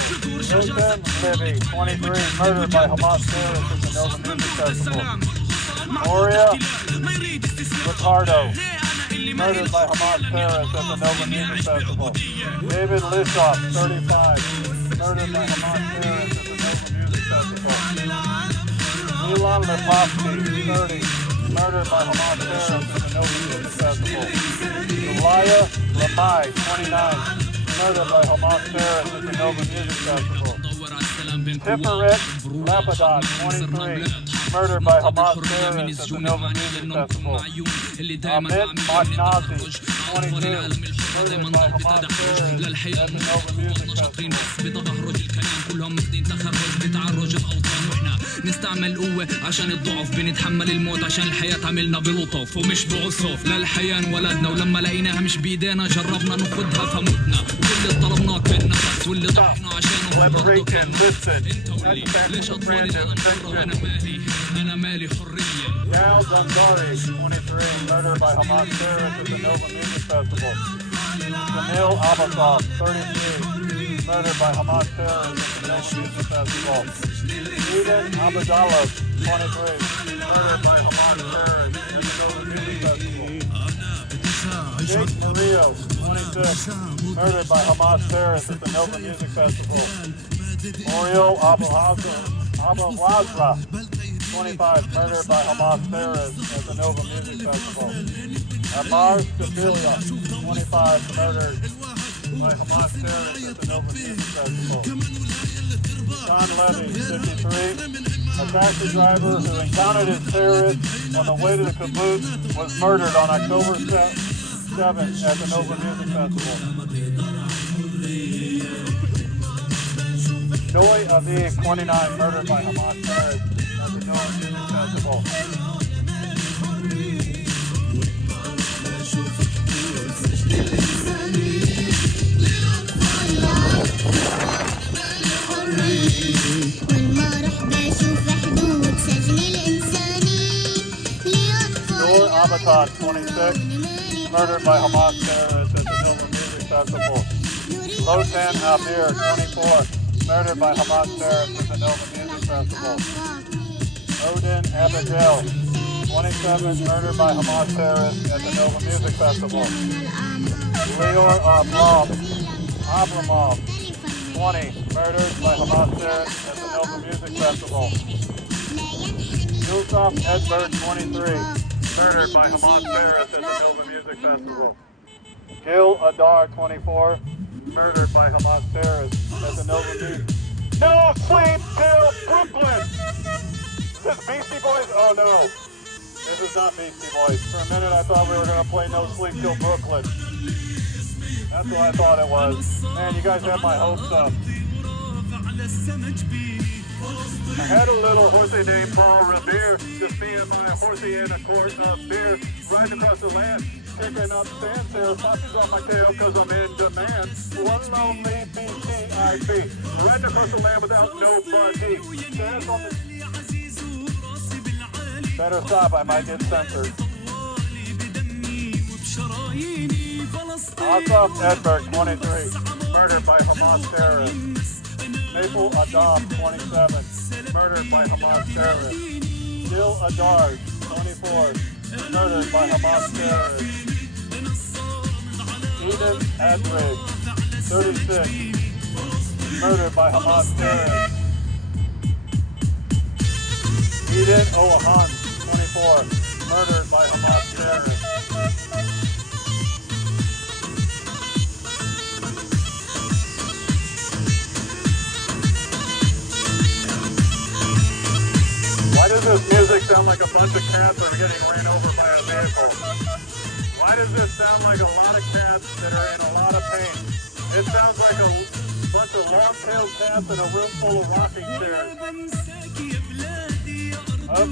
Nathan Libby, 23, murdered by Hamas terrorists at the Nova Music Festival. Moria Ricardo, murdered by Hamas terrorists at the Nova Music Festival. David Lishoff, 35, murdered by Hamas terrorists at the Nova Music Festival. Milan Lipovsky, 30, murdered by Hamas terrorists at the Nova Music Festival. Elia Lamai, 29, murdered by Hamas terrorists at the Nova Music Festival. Tiferet Lapadot, 23, murdered by Hamas terrorists at the Nova Music Festival. Ahmed Maknazi, 22, murdered by Hamas terrorists at the Nova Music Festival. نستعمل قوة عشان الضعف بنتحمل الموت عشان الحياة عملنا بلطف ومش بعسف للحياة انولدنا ولما لقيناها مش بإيدينا جربنا ناخدها فمتنا وكل اللي طلبناه كان نفس واللي ضعفنا عشانه برضه كان انت ولي ليش أطفالي أنا مالي حرية. Gal Dundari, 23, murdered by Hamas terrorists at the Nova Music Festival. Jamil Abbasov, 33, murdered by Hamas terrorists at the Nova Music Festival. Eden Abadallah, 23, murdered by Hamas terrorists at the Nova Music Festival. Jake Murillo, 26, murdered by Hamas terrorists at the Nova Music Festival. Oriol Abawazra, 25, murdered by Hamas terrorists at the Nova Music Festival. Amar Stabilia, 25, murdered by Hamas terrorists at the Nova Music Festival. John Levy, 53. A taxi driver who encountered his terrorist on the way to the kibbutz was murdered on October 7th at the Nova Music Festival. Joy Aviv, 29, murdered by Hamas terrorists at the Nova Music Festival. Noor Abatat, 26, murdered by Hamas terrorists at the Nova Music Festival. Lotan Abir, 24, murdered by Hamas terrorists at the Nova Music Festival. Odin Abigail, 27, murdered by Hamas terrorists at the Nova Music Festival. Leor Abramov, 20, murdered by Hamas terrorists at the Nova Music Festival. Yusuf Edberg, 23, murdered by Hamas terrorists at the Nova Music Festival. Gil Adar, 24, murdered by Hamas terrorists at the Nova Music. No sleep till Brooklyn! Is this Beastie Boys? Oh no, this is not Beastie Boys. For a minute I thought we were going to play No Sleep Till Brooklyn. That's what I thought it was. Man, you guys have my hopes up. I had a little horsey named Paul Revere, just me and my horsey and a quart of beer, riding across the land, picking up sand there, puppies on my tail because I'm in demand. One lonely BTIP, riding across the land without nobody. Stands on the... Better stop, I might get censored. Asaf Edberg, 23, murdered by Hamas terrorists. Maple Adam, 27, murdered by Hamas terrorists. Gil Adar, 24, murdered by Hamas terrorists. Eden Adrig, 36, murdered by Hamas terrorists. Eden Oahan, 24, murdered by Hamas terrorists. Why does this music sound like a bunch of cats are getting ran over by a vehicle? Why does this sound like a lot of cats that are in a lot of pain? It sounds like a bunch of long-tailed cats in a room full of rocking chairs.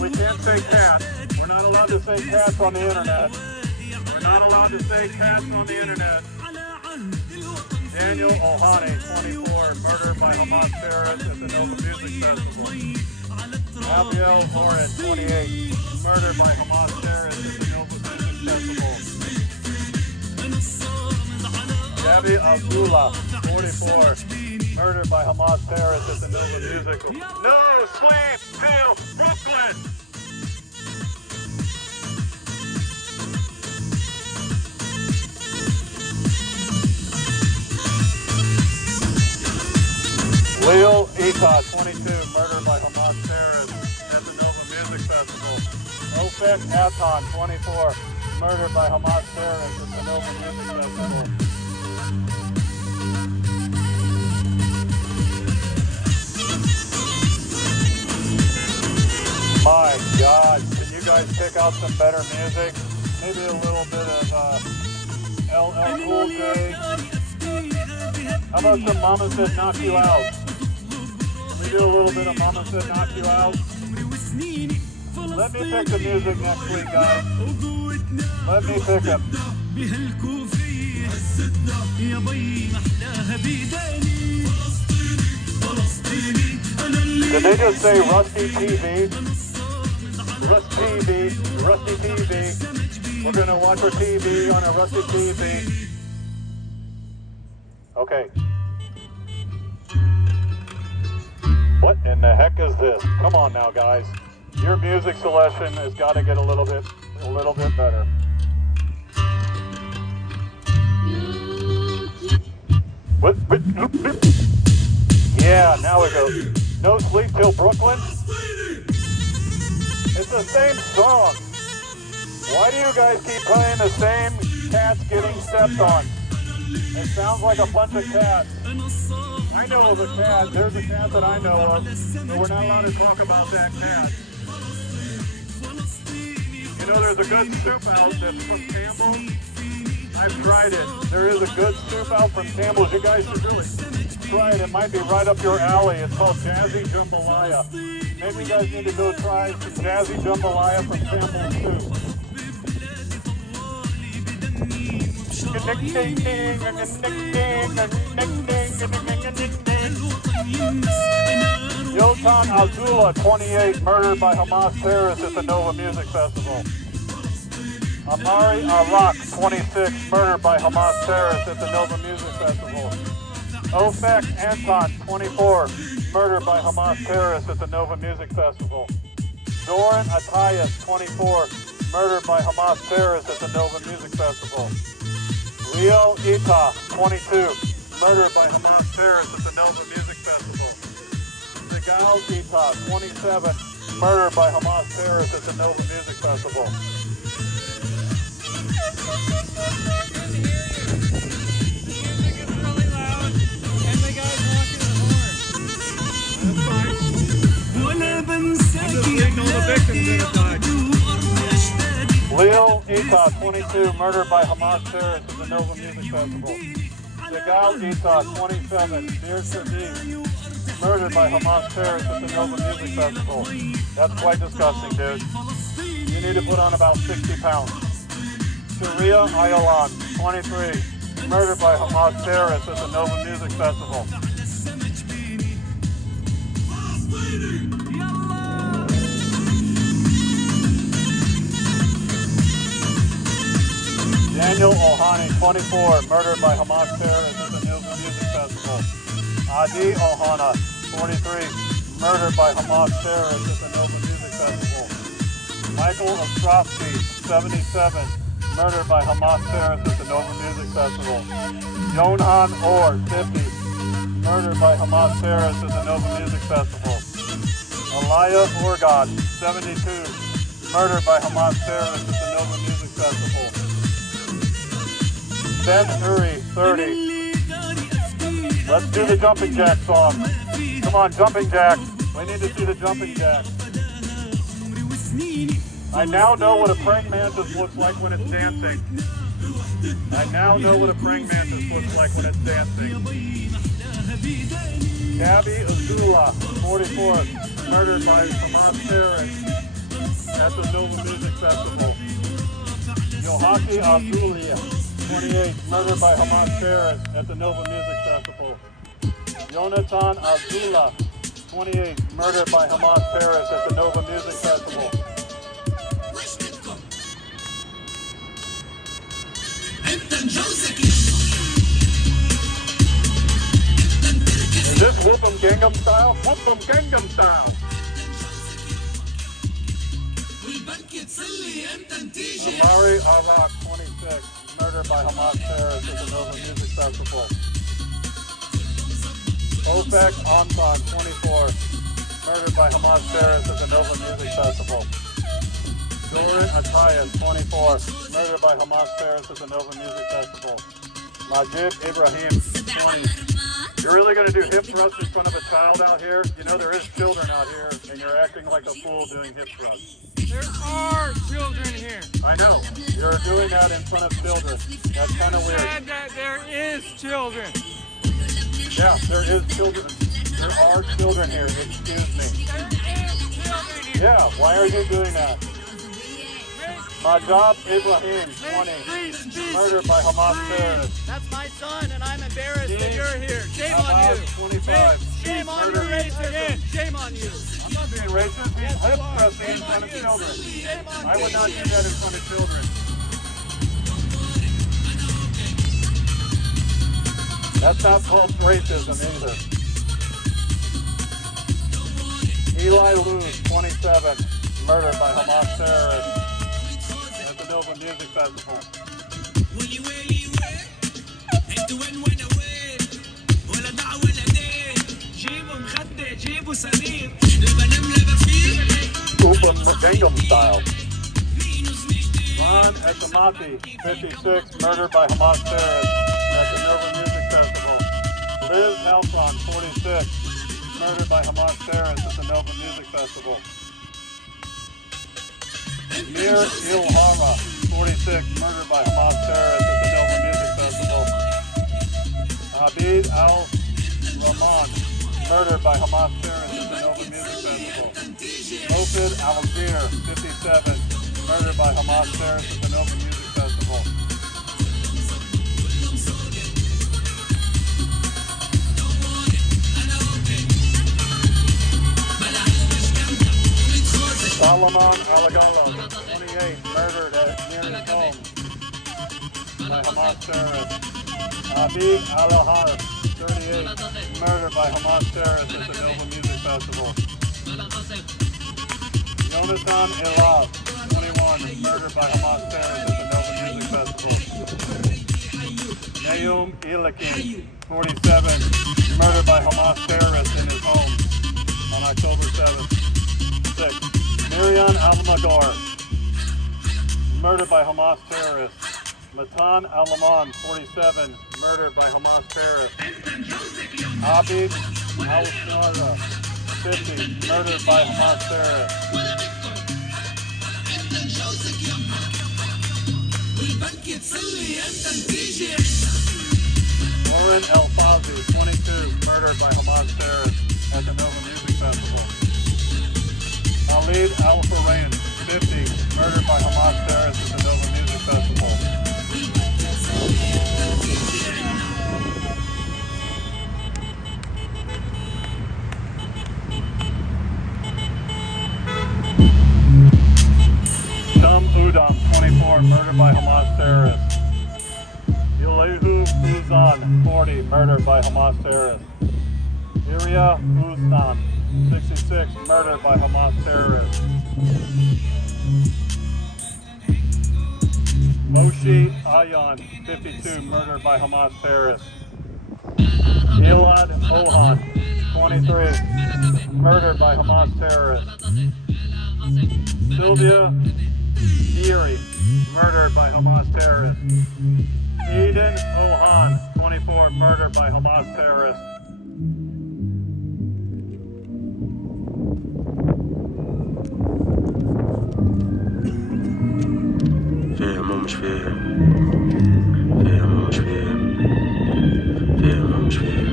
We can't say cats. We're not allowed to say cats on the internet. We're not allowed to say cats on the internet. Daniel Ohani, 24, murdered by Hamas terrorists at the Nova Music Festival. Abiel Morin, 28, murdered by Hamas terrorists at the Nova Music Festival. Gabby Abdullah, 44, murdered by Hamas terrorists at the Nova Music Festival. No sleep till Brooklyn! Leo Ita, 22, murdered by Hamas terrorists at the Nova Music Festival. Ofek Aton, 24, murdered by Hamas terrorists at the Nova Music Festival. My God, can you guys pick out some better music? Maybe a little bit of LL Cool J. How about some Mama Said Knock You Out? We do a little bit of Mama Said Knock You Out. Let me pick the music next week, guys. Let me pick it. Did they just say Rusty TV? Rusty TV. We're gonna watch our TV on a Rusty TV. Okay. What in the heck is this? Come on now, guys. Your music selection has got to get a little bit better. What? Yeah, now we go. No Sleep Till Brooklyn? It's the same song. Why do you guys keep playing the same cats getting stepped on? It sounds like a bunch of cats. I know of a cat. There's a cat that I know of, but we're not allowed to talk about that cat. You know, there's a good soup out that's from Campbell's. I've tried it. There is a good soup out from Campbell's. You guys should really try it. It might be right up your alley. It's called Jazzy Jambalaya. Maybe you guys need to go try some Jazzy Jambalaya from Campbell's too. Yotan Azula, 28, murdered by Hamas terrorists at the Nova Music Festival. Amari Arak, 26, murdered by Hamas terrorists at the Nova Music Festival. Ofek Anton, 24, murdered by Hamas terrorists at the Nova Music Festival. Doran Atayas, 24, murdered by Hamas terrorists at the Nova Music Festival. Leo Ita, 22, murdered by Hamas terrorists at the Nova Music Festival. Sigal Ita, 27, murdered by Hamas terrorists at the Nova Music Festival. Leo Ita, 22, murdered by Hamas terrorists at the Nova Music Festival. Sigal Ita, 27, Dear Sadiq, murdered by Hamas terrorists at the Nova Music Festival. That's quite disgusting, dude. You need to put on about 60 pounds. Sharia Ayalan, 23, murdered by Hamas terrorists at the Nova Music Festival. Daniel Ohani, 24, murdered by Hamas terrorists at the Nova Music Festival. Adi Ohana, 43, murdered by Hamas terrorists at the Nova Music Festival. Michael Ostrovsky, 77, murdered by Hamas terrorists at the Nova Music Festival. Yonhan Orr, 50, murdered by Hamas terrorists at the Nova Music Festival. Alaya Orgad, 72, murdered by Hamas terrorists at the Nova Music Festival. Ben Uri, 30. Let's do the jumping jack song. Come on, jumping jack. We need to see the jumping jack. I now know what a praying mantis looks like when it's dancing. I now know what a praying mantis looks like when it's dancing. Gabby Azula, 44, murdered by Hamas terrorists at the Nova Music Festival. Yohaki Azulia, 28, murdered by Hamas terrorists at the Nova Music Festival. Jonathan Azula, 28, murdered by Hamas terrorists at the Nova Music Festival. Is this Whoop 'em Gangnam Style? Whoop 'em Gangnam Style! Amari Arak, 26, murdered by Hamas terrorists at the Nova Music Festival. Ofek Anton, 24, murdered by Hamas terrorists at the Nova Music Festival. Doran Atayas, 24, murdered by Hamas terrorists at the Nova Music Festival. Majid Ibrahim, 20. You're really going to do hip thrusts in front of a child out here? You know there is children out here, and you're acting like a fool doing hip thrusts. There are children here. I know. You're doing that in front of children. That's kind of weird. And there is children. Yeah, there is children. There are children here. Excuse me. There is children here. Yeah, why are you doing that? Majab Ibrahim, 20, murdered by Hamas terrorists. That's my son, and I'm embarrassed that you're here. Shame on you. 25. Shame on your race again. Shame on you. I'm not being racist. He's hip thrusting in front of children. Shame on I would not do that in front of children. That's not called racism either. Eli Luz, 27, murdered by Hamas terrorists at the Nova Music Festival. Open Gangnam Style. Ron Eshamati, 56, murdered by Hamas terrorists at the Nova Music Festival. Liz Halpron, 46, murdered by Hamas terrorists at the Nova Music Festival. Mir Ilhara, 46, murdered by Hamas terrorists at the Nova Music Festival. Abid Al-Rahman, murdered by Hamas terrorists at the Nova Music Festival. Mofid Al-Azir, 57, murdered by Hamas terrorists at the Nova Music Festival. Salomon Alagalo, 28, murdered near his home by Hamas terrorists. Abid Alahar, 38, murdered by Hamas terrorists at the Nova Music Festival. Jonathan Elad, 21, murdered by Hamas terrorists at the Nova Music Festival. Nayum Ilakin, 47, murdered by Hamas terrorists in his home on October 7th. 6. Miriam Almagar, murdered by Hamas terrorists. Matan Alaman, 47, murdered by Hamas terrorists. Abid Al-Shara, 50, murdered by Hamas terrorists. Lauren El-Fazi, 22, murdered by Hamas terrorists at the Nova Music Festival. Khalid Al-Farayan, 50, murdered by Hamas terrorists at the Nova Music Festival. Sham Udam, 24, murdered by Hamas terrorists. Yulehu Uzan, 40, murdered by Hamas terrorists. Iria Uznan, 66, murdered by Hamas terrorists. Moshi Ayan, 52, murdered by Hamas terrorists. Elad Ohan, 23, murdered by Hamas terrorists. Sylvia Geary, murdered by Hamas terrorists. Eden Ohan, 24, murdered by Hamas terrorists. فاهم ومش فاهم فاهم ومش فاهم فاهم ومش فاهم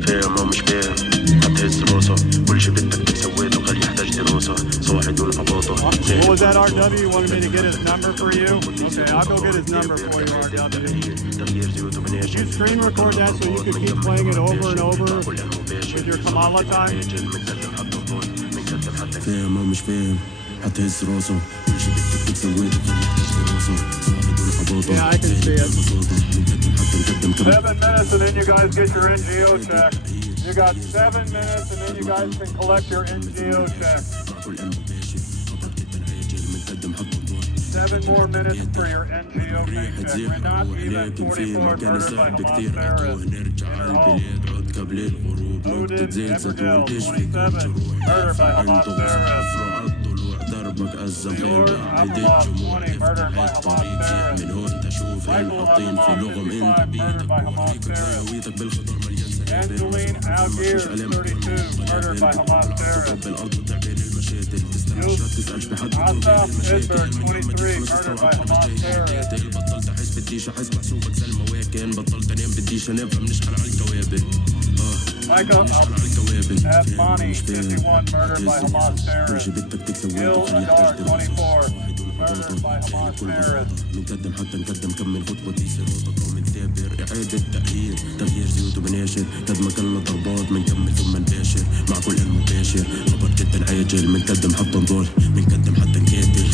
فاهم ومش فاهم هتهز راسه كل شي بدك سويته خليه يحتاج دراسة صواحي دون عباطة. What was that, RW? You wanted me to get his number for you? Okay, I'll go get his number for you, RW. Did you screen record that so you could keep playing it over and over with your Kamala time? فاهم ومش فاهم هتهز راسه كل شي بدك سويته خليه يحتاج دراسة صواحي دون عباطة. Yeah, I can see it. 7 minutes and then you guys get your NGO check. You got 7 minutes and then you guys can collect your NGO check. 7 more minutes for your NGO paycheck. Renat Even, 44, murdered by Hamas terrorists in her home. Odin Everdell, 27, murdered by Hamas terrorists. Dior Abdullah, 20, murdered by Hamas terrorists. Michael Abdullah, 55, murdered by Hamas terrorists. Angeline Algier, 32, murdered by Hamas terrorists. Asaf Edberg, 23, murdered by Hamas terrorists. Micah Abmani, 51, murdered by Hamas terrorists. Gil Adar, 24, murdered by Hamas terrorists. بنقدم حتى نقدم كمل خطوة صراطك أو منثابر إعادة تأهيل تغيير زيوت وبناشر قد ما كلنا ضربات منكمل ثم نباشر مع كل المباشر خبر جدا عاجل منقدم حتى نضل منقدم حتى نكاتل.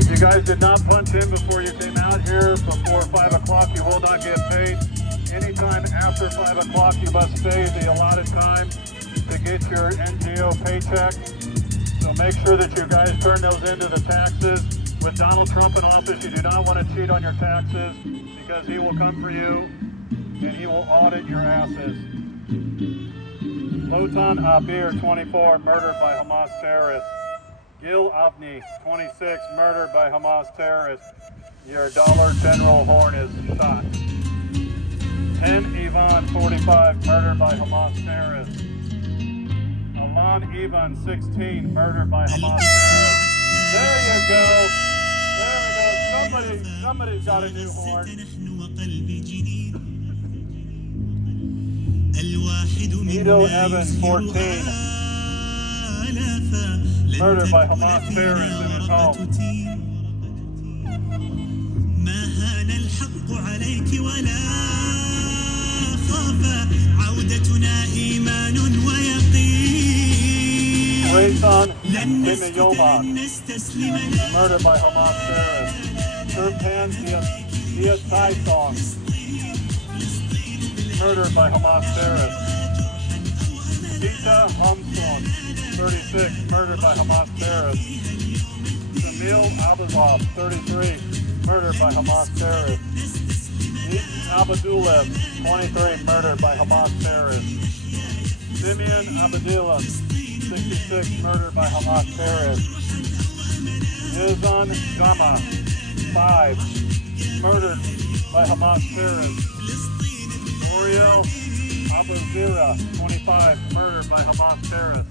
If you guys did not punch in before you came out here before 5 o'clock, you will not get paid. Anytime after 5 o'clock, you must stay the allotted time to get your NGO paycheck. So make sure that you guys turn those into the taxes. With Donald Trump in office, you do not want to cheat on your taxes because he will come for you and he will audit your asses. Lotan Abir, 24, murdered by Hamas terrorists. Gil Avni, 26, murdered by Hamas terrorists. Your Dollar General horn is shot. 10 Ivan 45 murdered by Hamas terrorists. Alan Ivan 16 murdered by Hamas terrorists. There you go. There we go. Somebody's got a new horn. Edo Evan 14 murdered by Hamas terrorists in his home. Rayson Dimiyoma, murdered by Hamas terrorists. Turpan Diatai-Song, murdered by Hamas terrorists. Sita Hamson, 36, murdered by Hamas terrorists. Samil Abazov, 33, murdered by Hamas terrorists. Abadulev, 23, murdered by Hamas terrorists. Simeon Abadillah, 66, murdered by Hamas terrorists. Nizan Gama, 5, murdered by Hamas terrorists. Oriel Abuzira, 25, murdered by Hamas terrorists.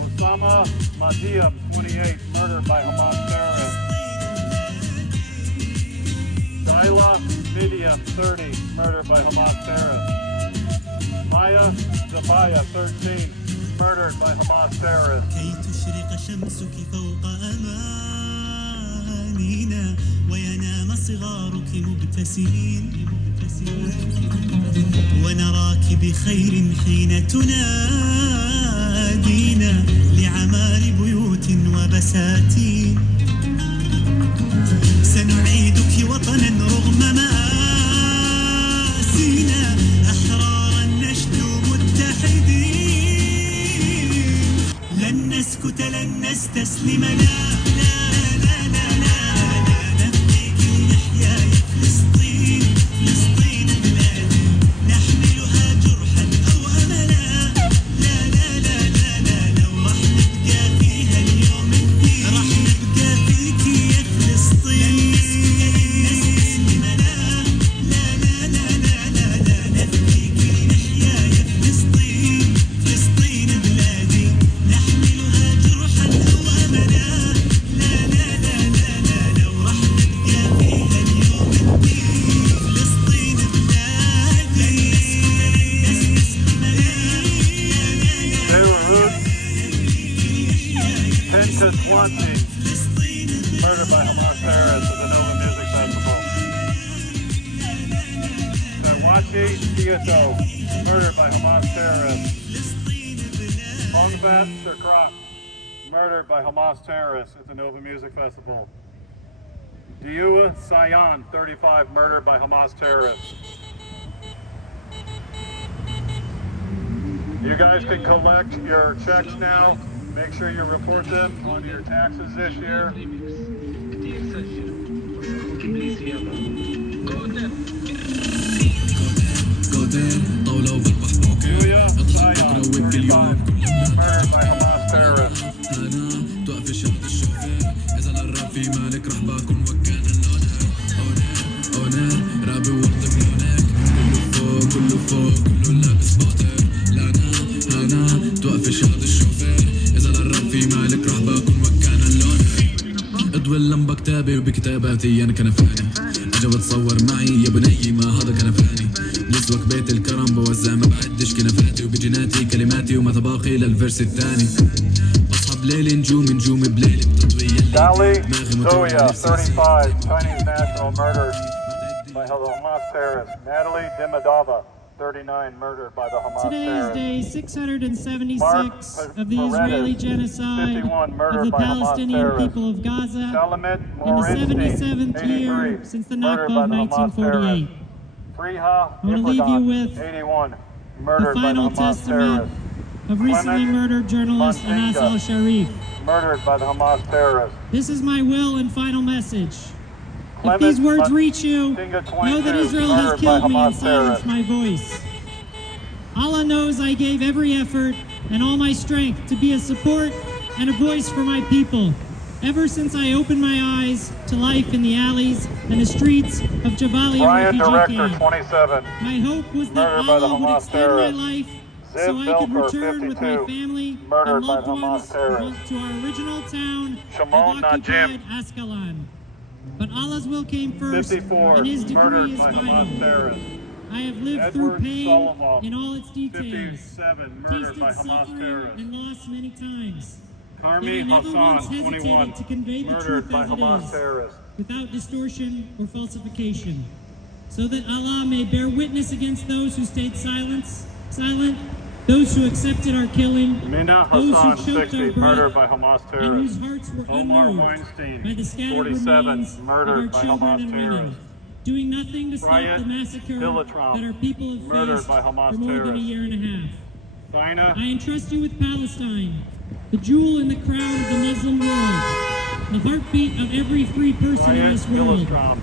Osama Madiam, 28, murdered by Hamas terrorists. Daila Midian, 30, murdered by Hamas terrorists. Maya Zabaya, 13, murdered by Hamas terrorists. كي تشرق شمسك فوق أمانينا وينام صغارك مبتسمين ونراك بخير حين تنادينا لعمار بيوت وبساتين سنعيدك وطنا رغم مآسينا أحرارا نشدو متحدين لن نسكت لن نستسلم لا نفديك نحيا يا فلسطين فلسطين بلادي نحملها جرحا أو أملا لا لو راح نبقى فيها اليوم الدين راح نبقى فيك يا فلسطين نستسلم لا نفديك نحيا يا فلسطين فلسطين بلادي نحملها جرحا أو أملا لا لو راح نبقى فيها اليوم الدين فلسطين بلادي نستسلم Beirut, 10 to 20, murdered by Hamas terrorists at the Nova Music Festival. Sawachi Kyoto, murdered by Hamas terrorists. Hongbat Shakrak, murdered by Hamas terrorists at the Nova Music Festival. Diua Sayan, 35, murdered by Hamas terrorists. You guys can collect your checks now. Make sure you report them on your taxes this year. Julia Sayan, 35, murdered by Hamas terrorists. توقف شهد الشوفير إذا للراب في مالك رح باكل وكان اللونر رابي وقت بلونك كله فوق كله لابس باطر لانا هانا توقف شهد الشوفير إذا للراب في مالك رح باكل وكان اللونر اضوي اللمبة كتابي وبكتاباتي أنا كنفاني أجا بتصور معي يا بني ما هذا كنفاني يسوق بيت الكرم بوزع ما بعدش كنفاتي وبجناتي كلماتي وما تباقي للفيرس الثاني بصحى بليل نجوم بليل بتطوي Dali Zoya, 35, Chinese national murdered by the Hamas terrorists. Natalie Dimidava, 39, murdered by the Hamas Today is terrorists. day 676 Mark of the Israeli genocide 51, of murdered the by Hamas Palestinian terrorists. people of Gaza Shalamet in the Morinstein, 77th year 83, since the murdered Nakba by of the Hamas 1948. terrorists. Friha I want to leave you with Ibrahim, 81, The murdered by the final Hamas testament terrorists. of recently Clement murdered journalist Anas Fonseca. al-Sharif. Murdered by the Hamas terrorists. This is my will and final message. If Clement these words reach you, Fonseca, know that 22, Israel has murdered by killed me Hamas and silenced terrorists. my voice. Allah knows I gave every effort and all my strength to be a support and a voice for my people. Ever since I opened my eyes to life in the alleys and the streets of Jabalia Brian refugee Director, camp, 27. my hope was that Murdered by the Allah would Hamas extend my terrorists. life Ziv so I could Belfer, return with my 52. family Murdered and by loved the Hamas ones terrorists. to our original town Shimon of occupied Najim. Ascalon. But Allah's will came first, 54. and His decree Murdered is by final. Hamas terrorists. I have lived Edward through pain Solomon, in all its details, 57. Murdered tasted by Hamas suffering terrorists. and loss many times. Karmi Yet I never once Hassan, hesitated 21. to convey the Murdered truth by as it Hamas is, terrorists. without distortion or falsification, so that Allah may bear witness against those who stayed silent, those who accepted our killing, Mina those who Hassan, choked 60. our breath, Murdered by Hamas and terrorists. whose hearts were Omar unmoved Weinstein, by the scattered 47. remains Murdered of by our children Hamas and women, terrorists. doing nothing to stop Bryant the massacre Dillatrom, that our people have murdered faced by Hamas for more than a terrorists. year and a half. Dinah I entrust you with Palestine, the jewel in the crown of the Muslim world, the heartbeat of every free person in Bryant this world. Dillatrom,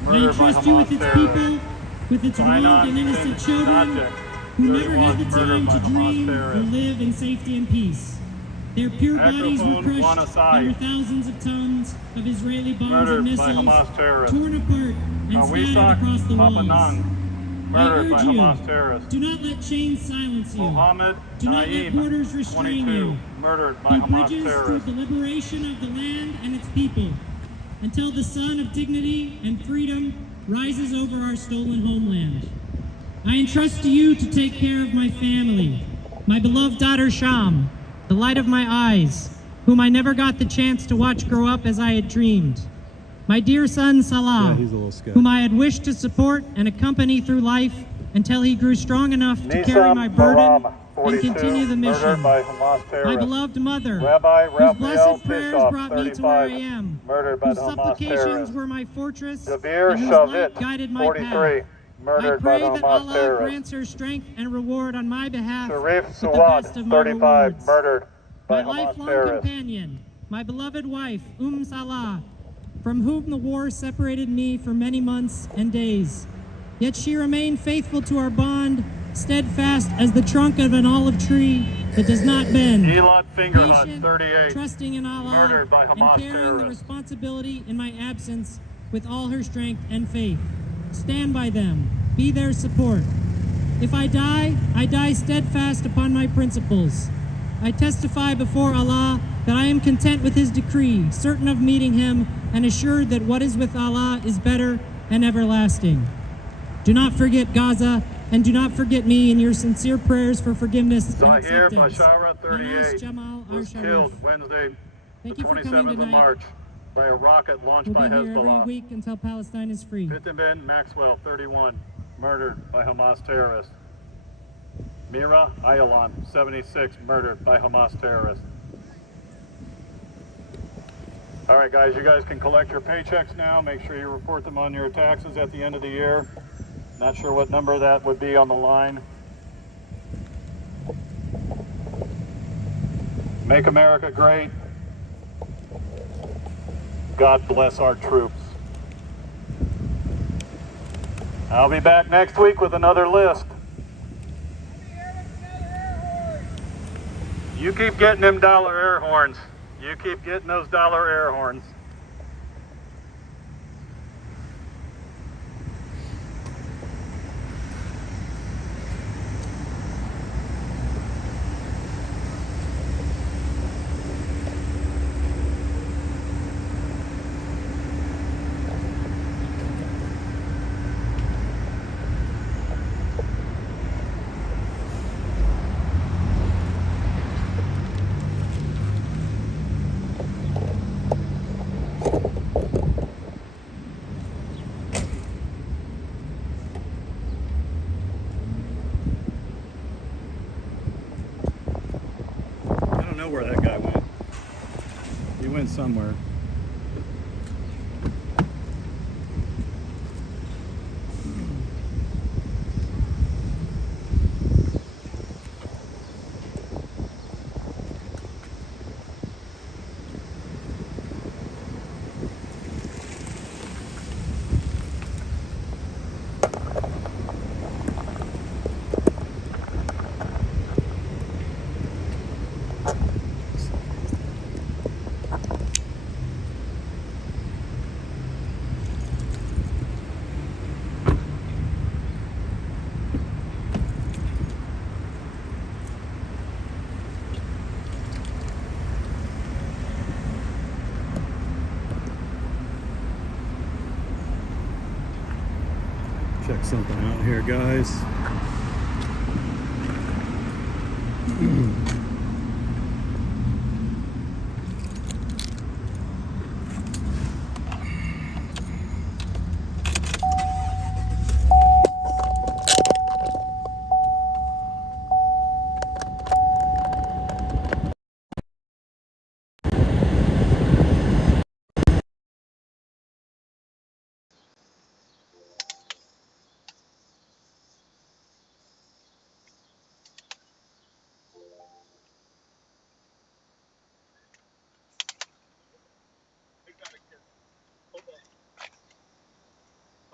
I murdered by entrust you with Hamas its terrorists. people, with its wronged and innocent children, who never had the 31, time murdered by to Hamas dream or terrorists. live in safety and peace. Their pure bodies were Microphone crushed Wanasai, under thousands of tons of Israeli bombs murdered and by missiles, Hamas terrorists. torn apart and scattered Awisak across the walls. Papanang, I murdered by urge you, Hamas terrorists. do not let chains silence you. Mohammed Do not let Naeem, borders restrain 22, you. murdered by Be Hamas bridges through terrorists. the liberation of the land and its people, until the sun of dignity and freedom rises over our stolen homeland. I entrust to you to take care of my family, my beloved daughter Sham, the light of my eyes, whom I never got the chance to watch grow up as I had dreamed. My dear son Salah, whom I had wished to support and accompany through life until he grew strong enough to carry my burden Baram, and 42, continue the mission. murdered by Hamas My terrorists. beloved mother, Rabbi whose Raphael blessed prayers Bishop, brought me to where I 35, am, murdered by whose the Hamas supplications terrorists. were my fortress, Javier and whose light Shavit, guided my 43, path. I murdered by pray the that Hamas Allah terrorists. grants her strength and reward on my behalf Sharif with the Suwad, best of my 35, rewards. murdered by My Hamas lifelong terrorists. companion, my beloved wife, Salah, from whom the war separated me for many months and days. Yet she remained faithful to our bond, steadfast as the trunk of an olive tree that does not bend. Elad Fingerhut, Patient, 38, trusting in Allah, murdered by and Hamas carrying the terrorists. responsibility in my absence with all her strength and faith. Stand by them. Be their support. If I die steadfast upon my principles. I testify before Allah that I am content with His decree, certain of meeting Him, and assured that what is with Allah is better and everlasting. Do not forget Gaza, and do not forget me in your sincere prayers for forgiveness and Zahir acceptance. Bashara, Anas 38, Jamal was Al-Sharif. killed Wednesday, Thank the you for coming 27th of tonight. March, by a rocket launched We'll by be here every Hezbollah. week until Palestine is free. Pittman Maxwell, 31, murdered by Hamas terrorists. Mira Ayalan, 76, murdered by Hamas terrorists. All right, guys, you guys can collect your paychecks now. Make sure you report them on your taxes at the end of the year. Not sure what number that would be on the line. Make America great. God bless our troops. I'll be back next week with another list. You keep getting them dollar air horns. You keep getting those dollar air horns. I don't know where that guy went. He went somewhere. check something out here, guys.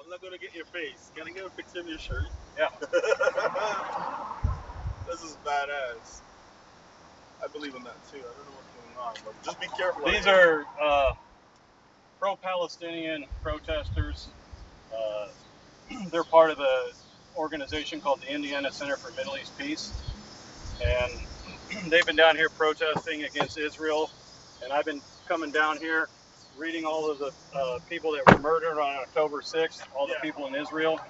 I'm not gonna get your face. Can I get a picture of your shirt? Yeah. This is badass. I believe in that too. I don't know what's going on, but just be careful. These are pro-Palestinian protesters. They're part of a organization called the Indiana Center for Middle East Peace, and they've been down here protesting against Israel. And I've been coming down here, reading all of the people that were murdered on October 6th, all the people in Israel.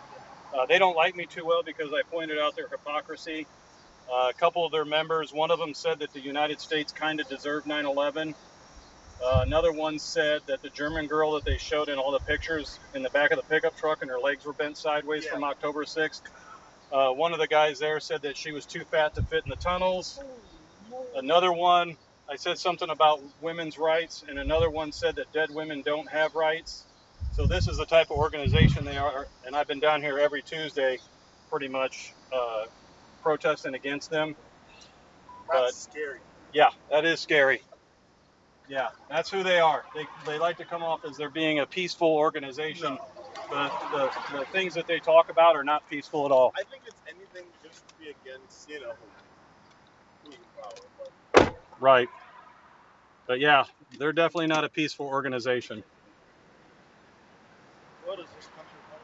They don't like me too well because I pointed out their hypocrisy. A couple of their members, one of them said that the United States kind of deserved 9/11. Another one said that the German girl that they showed in all the pictures in the back of the pickup truck and her legs were bent sideways from October 6th. One of the guys there said that she was too fat to fit in the tunnels. Another one, I said something about women's rights, and another one said that dead women don't have rights. So this is the type of organization they are, and I've been down here every Tuesday pretty much protesting against them. That's scary. Yeah, that is scary. Yeah, that's who they are. They like to come off as they're being a peaceful organization, but the things that they talk about are not peaceful at all. I think it's anything just to be against, ruling power. Right. But yeah, they're definitely not a peaceful organization. What is this country going?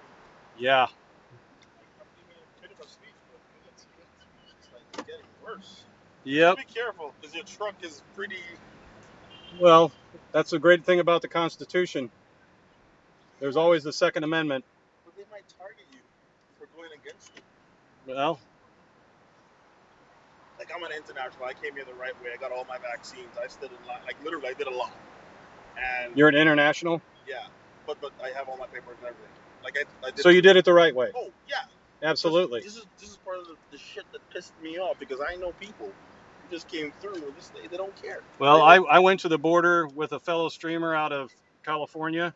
Yeah. I'm giving a bit of a speech, but it's like getting worse. Yep. Just be careful, because your truck is pretty. Well, that's the great thing about the Constitution. There's always the Second Amendment. But they might target you for going against it. Well, Like, I'm an international. I came here the right way. I got all my vaccines. I stood in line. Like, literally, I did a lot. And you're an international? yeah, but I have all my papers and everything. Like, I did. So you did it the right way? Oh, yeah. Absolutely. This is part of the shit that pissed me off, because I know people who just came through and they don't care. Well, I went to the border with a fellow streamer out of California,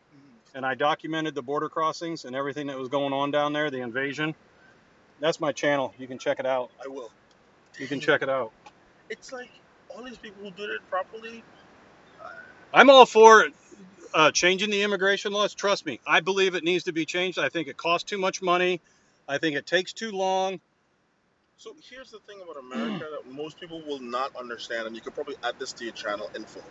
and I documented the border crossings and everything that was going on down there, the invasion. That's my channel. You can check it out. I will. You can check it out. It's like all these people who did it properly. I'm all for changing the immigration laws. Trust me, I believe it needs to be changed. I think it costs too much money. I think it takes too long. So here's the thing about America that most people will not understand, and you could probably add this to your channel info.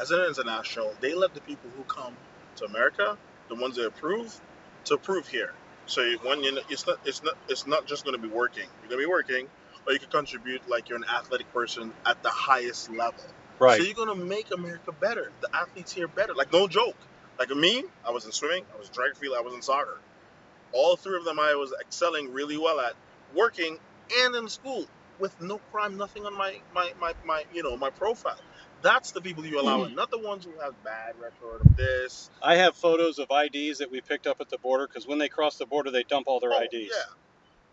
As an international, they let the people who come to America, the ones they approve, to approve here. So it's not just going to be working. You're going to be working, or you can contribute like you're an athletic person at the highest level. Right. So you're going to make America better. The athletes here better. Like, no joke. Like me, I was in swimming, I was track and field, I was in soccer. All three of them I was excelling really well at, working and in school with no crime, nothing on my profile. That's the people you allow in, not the ones who have bad record of this. I have photos of IDs that we picked up at the border, because when they cross the border, they dump all their IDs. Yeah.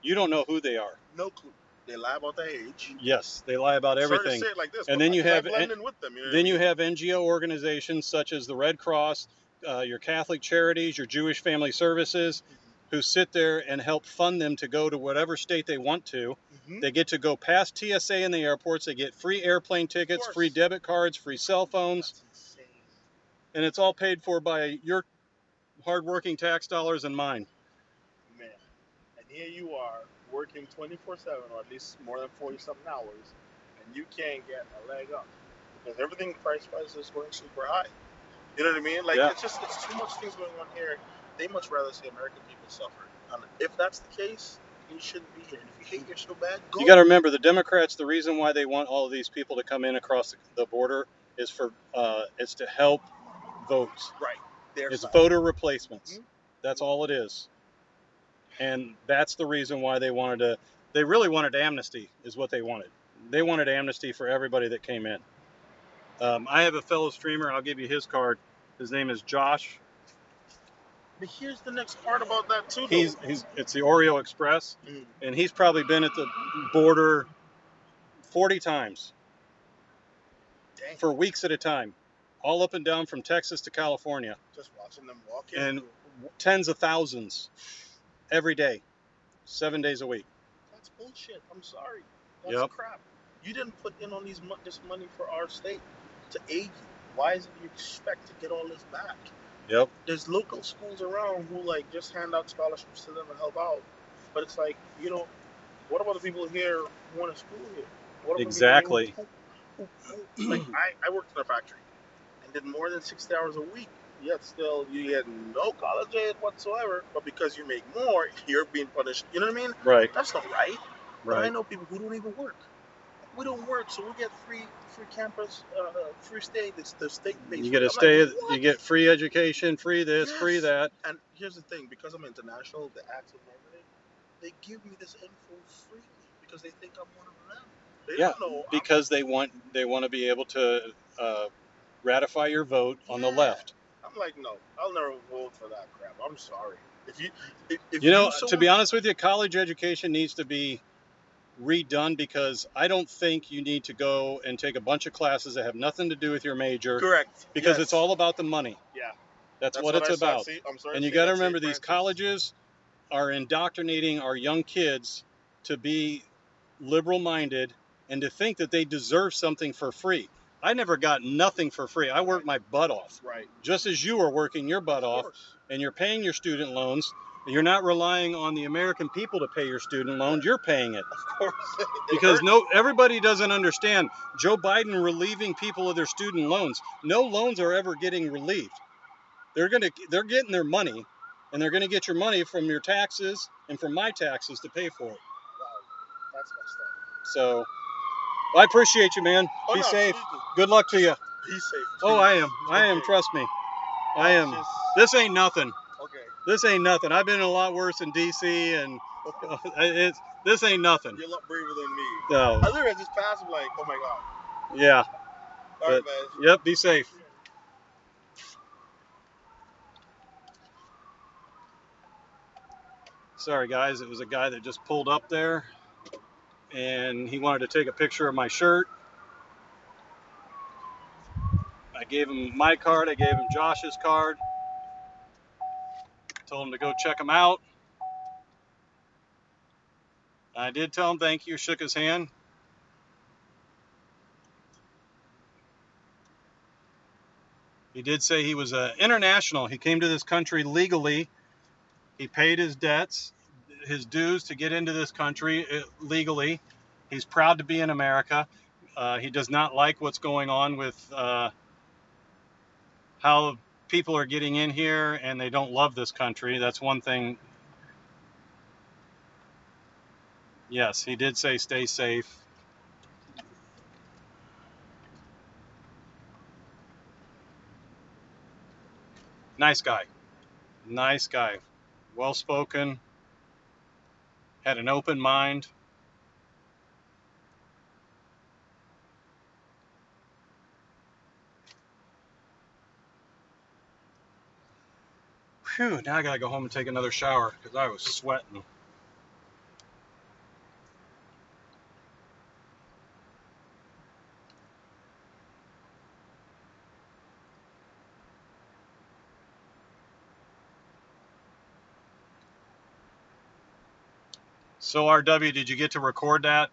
You don't know who they are. No clue. They lie about their age. Yes, they lie about everything. Sorry to say it like this, and then you have blend in with them, you have NGO organizations such as the Red Cross, your Catholic Charities, your Jewish Family Services, who sit there and help fund them to go to whatever state they want to. They get to go past TSA in the airports. They get free airplane tickets, free debit cards, free cell phones. That's insane. And it's all paid for by your hardworking tax dollars and mine. Man, and here you are working 24/7, or at least more than 40-something hours, and you can't get a leg up because everything price is going super high. You know what I mean? Like, it's too much things going on here. They much rather see American people suffer. And if that's the case, you shouldn't be here. And if you hate here so bad, go. You got to remember, the Democrats, the reason why they want all of these people to come in across the border is for it's to help votes. Right. It's voter replacements. That's all it is. And that's the reason why they wanted to. They really wanted amnesty, is what they wanted. They wanted amnesty for everybody that came in. I have a fellow streamer. I'll give you his card. His name is Josh. But here's the next part about that too, though. It's the Oreo Express, and he's probably been at the border 40 times. Dang. For weeks at a time, all up and down from Texas to California. Just watching them walk in. And tens of thousands every day, 7 days a week. That's bullshit. I'm sorry. That's crap. You didn't put in on this money for our state to aid you. Why is it you expect to get all this back? Yep. There's local schools around who like just hand out scholarships to them and help out. But it's like, what about the people here who want to school here? What about exactly. Like I worked in a factory and did more than 60 hours a week. Yet still you get no college aid whatsoever. But because you make more, you're being punished. You know what I mean? Right. That's not right. Right. But I know people who don't even work. We don't work, so we get free campus, free stay. It's the state-based. You get a stay. You get free education, free this, free that. And here's the thing: because I'm international, the acts of memory, they give me this info freely because they think I'm one of them. They don't know because they want to be able to ratify your vote on the left. I'm like, no, I'll never vote for that crap. I'm sorry. To be honest with you, college education needs to be redone because I don't think you need to go and take a bunch of classes that have nothing to do with your major. Correct. Because it's all about the money. Yeah. That's what it's about. See, I'm sorry. And you got to remember, these colleges are indoctrinating our young kids to be liberal-minded and to think that they deserve something for free. I never got nothing for free. I worked my butt off. Right. Just as you are working your butt off, and you're paying your student loans. You're not relying on the American people to pay your student loans. You're paying it. Of course. Because everybody doesn't understand. Joe Biden relieving people of their student loans. No loans are ever getting relieved. They're getting their money, and they're gonna get your money from your taxes and from my taxes to pay for it. Wow, that's messed up. So, I appreciate you, man. Be safe. Absolutely. Good luck to you. Be safe. Oh, I am. I am. Trust me. I am. This ain't nothing. Okay. This ain't nothing. I've been in a lot worse in D.C. and this ain't nothing. You're a lot braver than me. No. I literally just passed him like, oh my god. Yeah. All right, man. Yep. Be safe. Sorry, guys. It was a guy that just pulled up there, and he wanted to take a picture of my shirt. I gave him my card. I gave him Josh's card. Told him to go check him out. I did tell him thank you, shook his hand. He did say he was international. He came to this country legally. He paid his debts, his dues to get into this country legally. He's proud to be in America. He does not like what's going on with how people are getting in here, and they don't love this country. That's one thing. Yes, he did say stay safe. Nice guy. Nice guy. Well spoken. Had an open mind. Phew, now I gotta go home and take another shower because I was sweating. So RW, did you get to record that?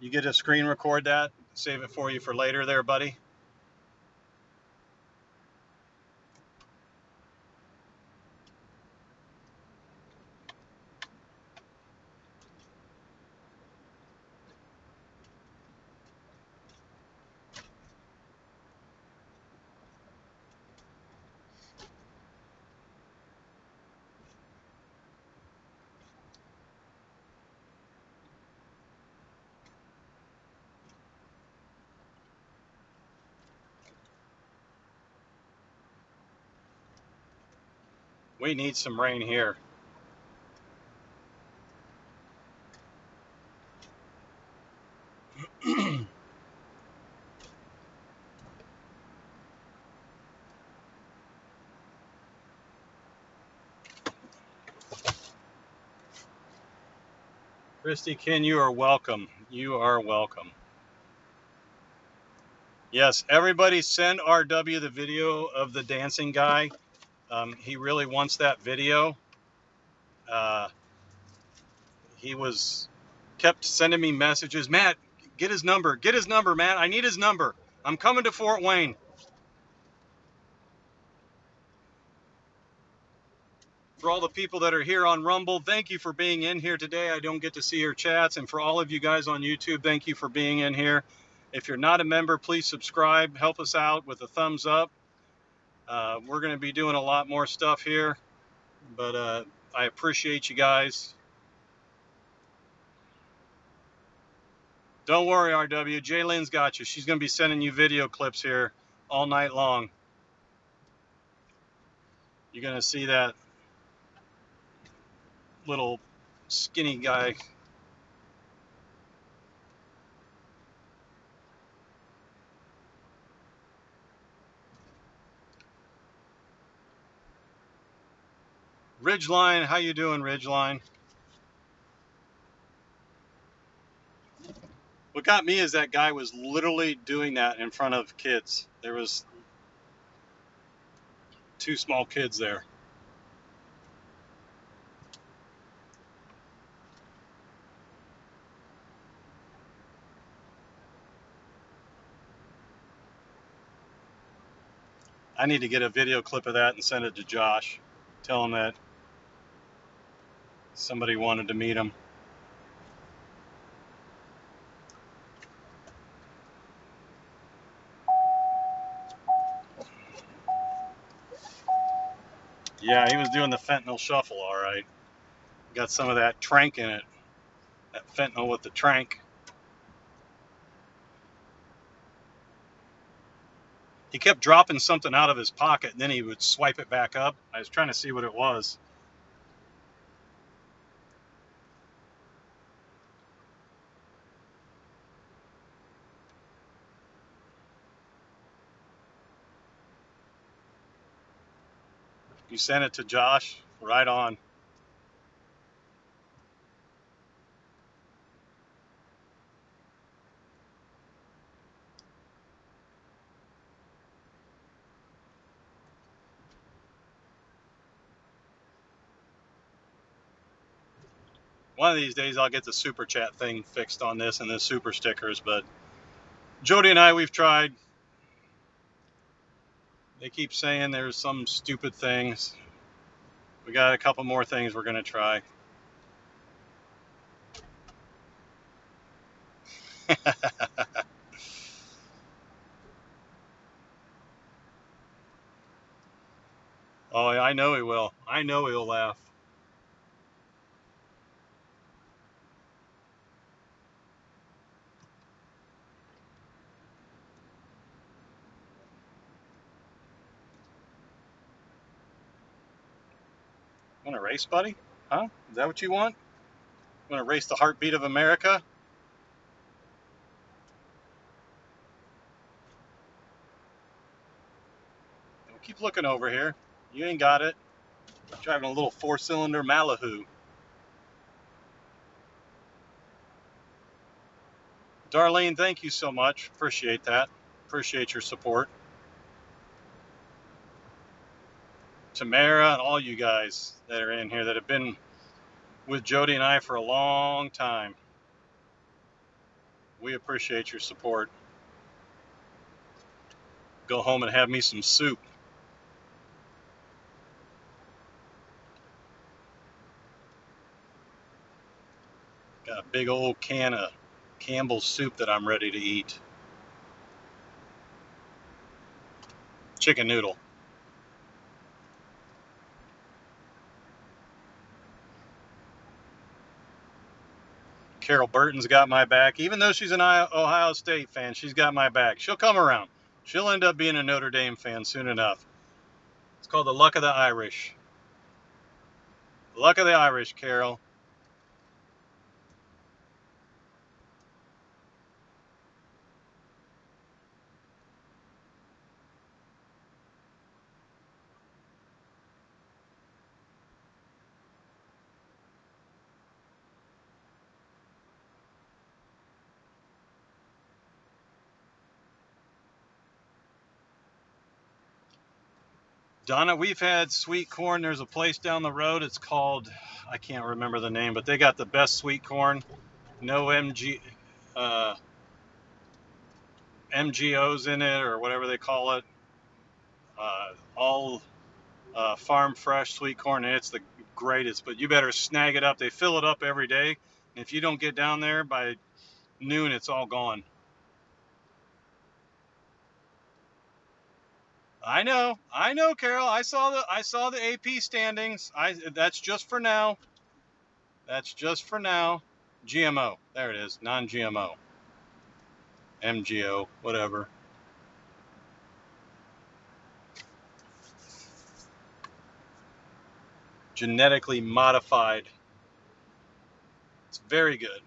You get to screen record that? Save it for you for later there, buddy? We need some rain here. Christy, Ken, you are welcome. You are welcome. Yes, everybody send RW the video of the dancing guy. He really wants that video. He kept sending me messages. Matt, get his number. Get his number, Matt. I need his number. I'm coming to Fort Wayne. For all the people that are here on Rumble, thank you for being in here today. I don't get to see your chats. And for all of you guys on YouTube, thank you for being in here. If you're not a member, please subscribe. Help us out with a thumbs up. We're going to be doing a lot more stuff here, but I appreciate you guys. Don't worry, RW. Jaylen's got you. She's going to be sending you video clips here all night long. You're going to see that little skinny guy. Ridgeline, how you doing, Ridgeline? What got me is that guy was literally doing that in front of kids. There was 2 small kids there. I need to get a video clip of that and send it to Josh. Tell him that somebody wanted to meet him. Yeah, he was doing the fentanyl shuffle, all right. Got some of that trank in it. That fentanyl with the trank. He kept dropping something out of his pocket, and then he would swipe it back up. I was trying to see what it was. You sent it to Josh? Right on. One of these days I'll get the super chat thing fixed on this and the super stickers, but Jody and I, we've tried. They keep saying there's some stupid things. We got a couple more things we're going to try. Oh, I know he will. I know he'll laugh. Want to race, buddy? Huh? Is that what you want? Want to race the heartbeat of America? Don't keep looking over here. You ain't got it. Driving a little 4-cylinder Malibu. Darlene, thank you so much. Appreciate that. Appreciate your support. Tamara and all you guys that are in here that have been with Jody and I for a long time. We appreciate your support. Go home and have me some soup. Got a big old can of Campbell's soup that I'm ready to eat. Chicken noodle. Carol Burton's got my back. Even though she's an Ohio State fan, she's got my back. She'll come around. She'll end up being a Notre Dame fan soon enough. It's called the luck of the Irish. Luck of the Irish, Carol. Donna, we've had sweet corn. There's a place down the road. It's called, I can't remember the name, but they got the best sweet corn. No uh, MGOs in it or whatever they call it. All farm fresh sweet corn, and it's the greatest. But you better snag it up. They fill it up every day. And if you don't get down there by noon, it's all gone. I know, Carol. I saw the AP standings. That's just for now. That's just for now. GMO. There it is. Non-GMO. MGO. Whatever. Genetically modified. It's very good.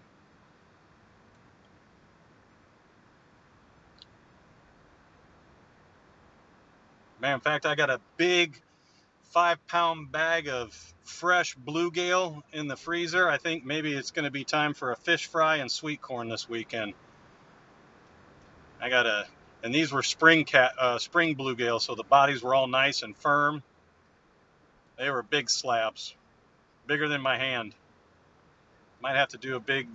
Man, in fact, I got a big 5-pound bag of fresh bluegill in the freezer. I think maybe it's going to be time for a fish fry and sweet corn this weekend. And these were spring bluegill, so the bodies were all nice and firm. They were big slabs, bigger than my hand. Might have to do a big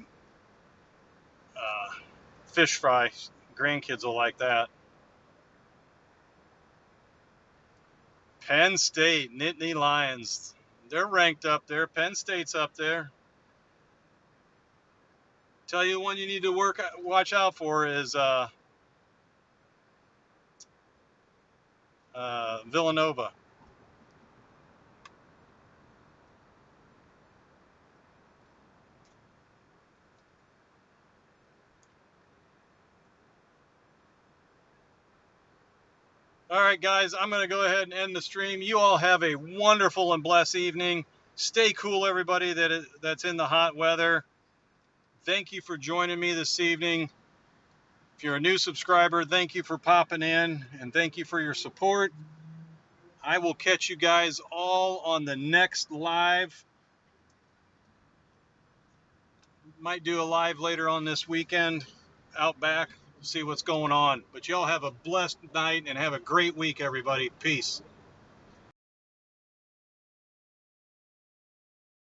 fish fry. Grandkids will like that. Penn State, Nittany Lions. They're ranked up there. Penn State's up there. Tell you one you need to watch out for is Villanova. All right, guys, I'm going to go ahead and end the stream. You all have a wonderful and blessed evening. Stay cool, everybody that's in the hot weather. Thank you for joining me this evening. If you're a new subscriber, thank you for popping in, and thank you for your support. I will catch you guys all on the next live. Might do a live later on this weekend out back, see what's going on. But y'all have a blessed night and have a great week, everybody. Peace.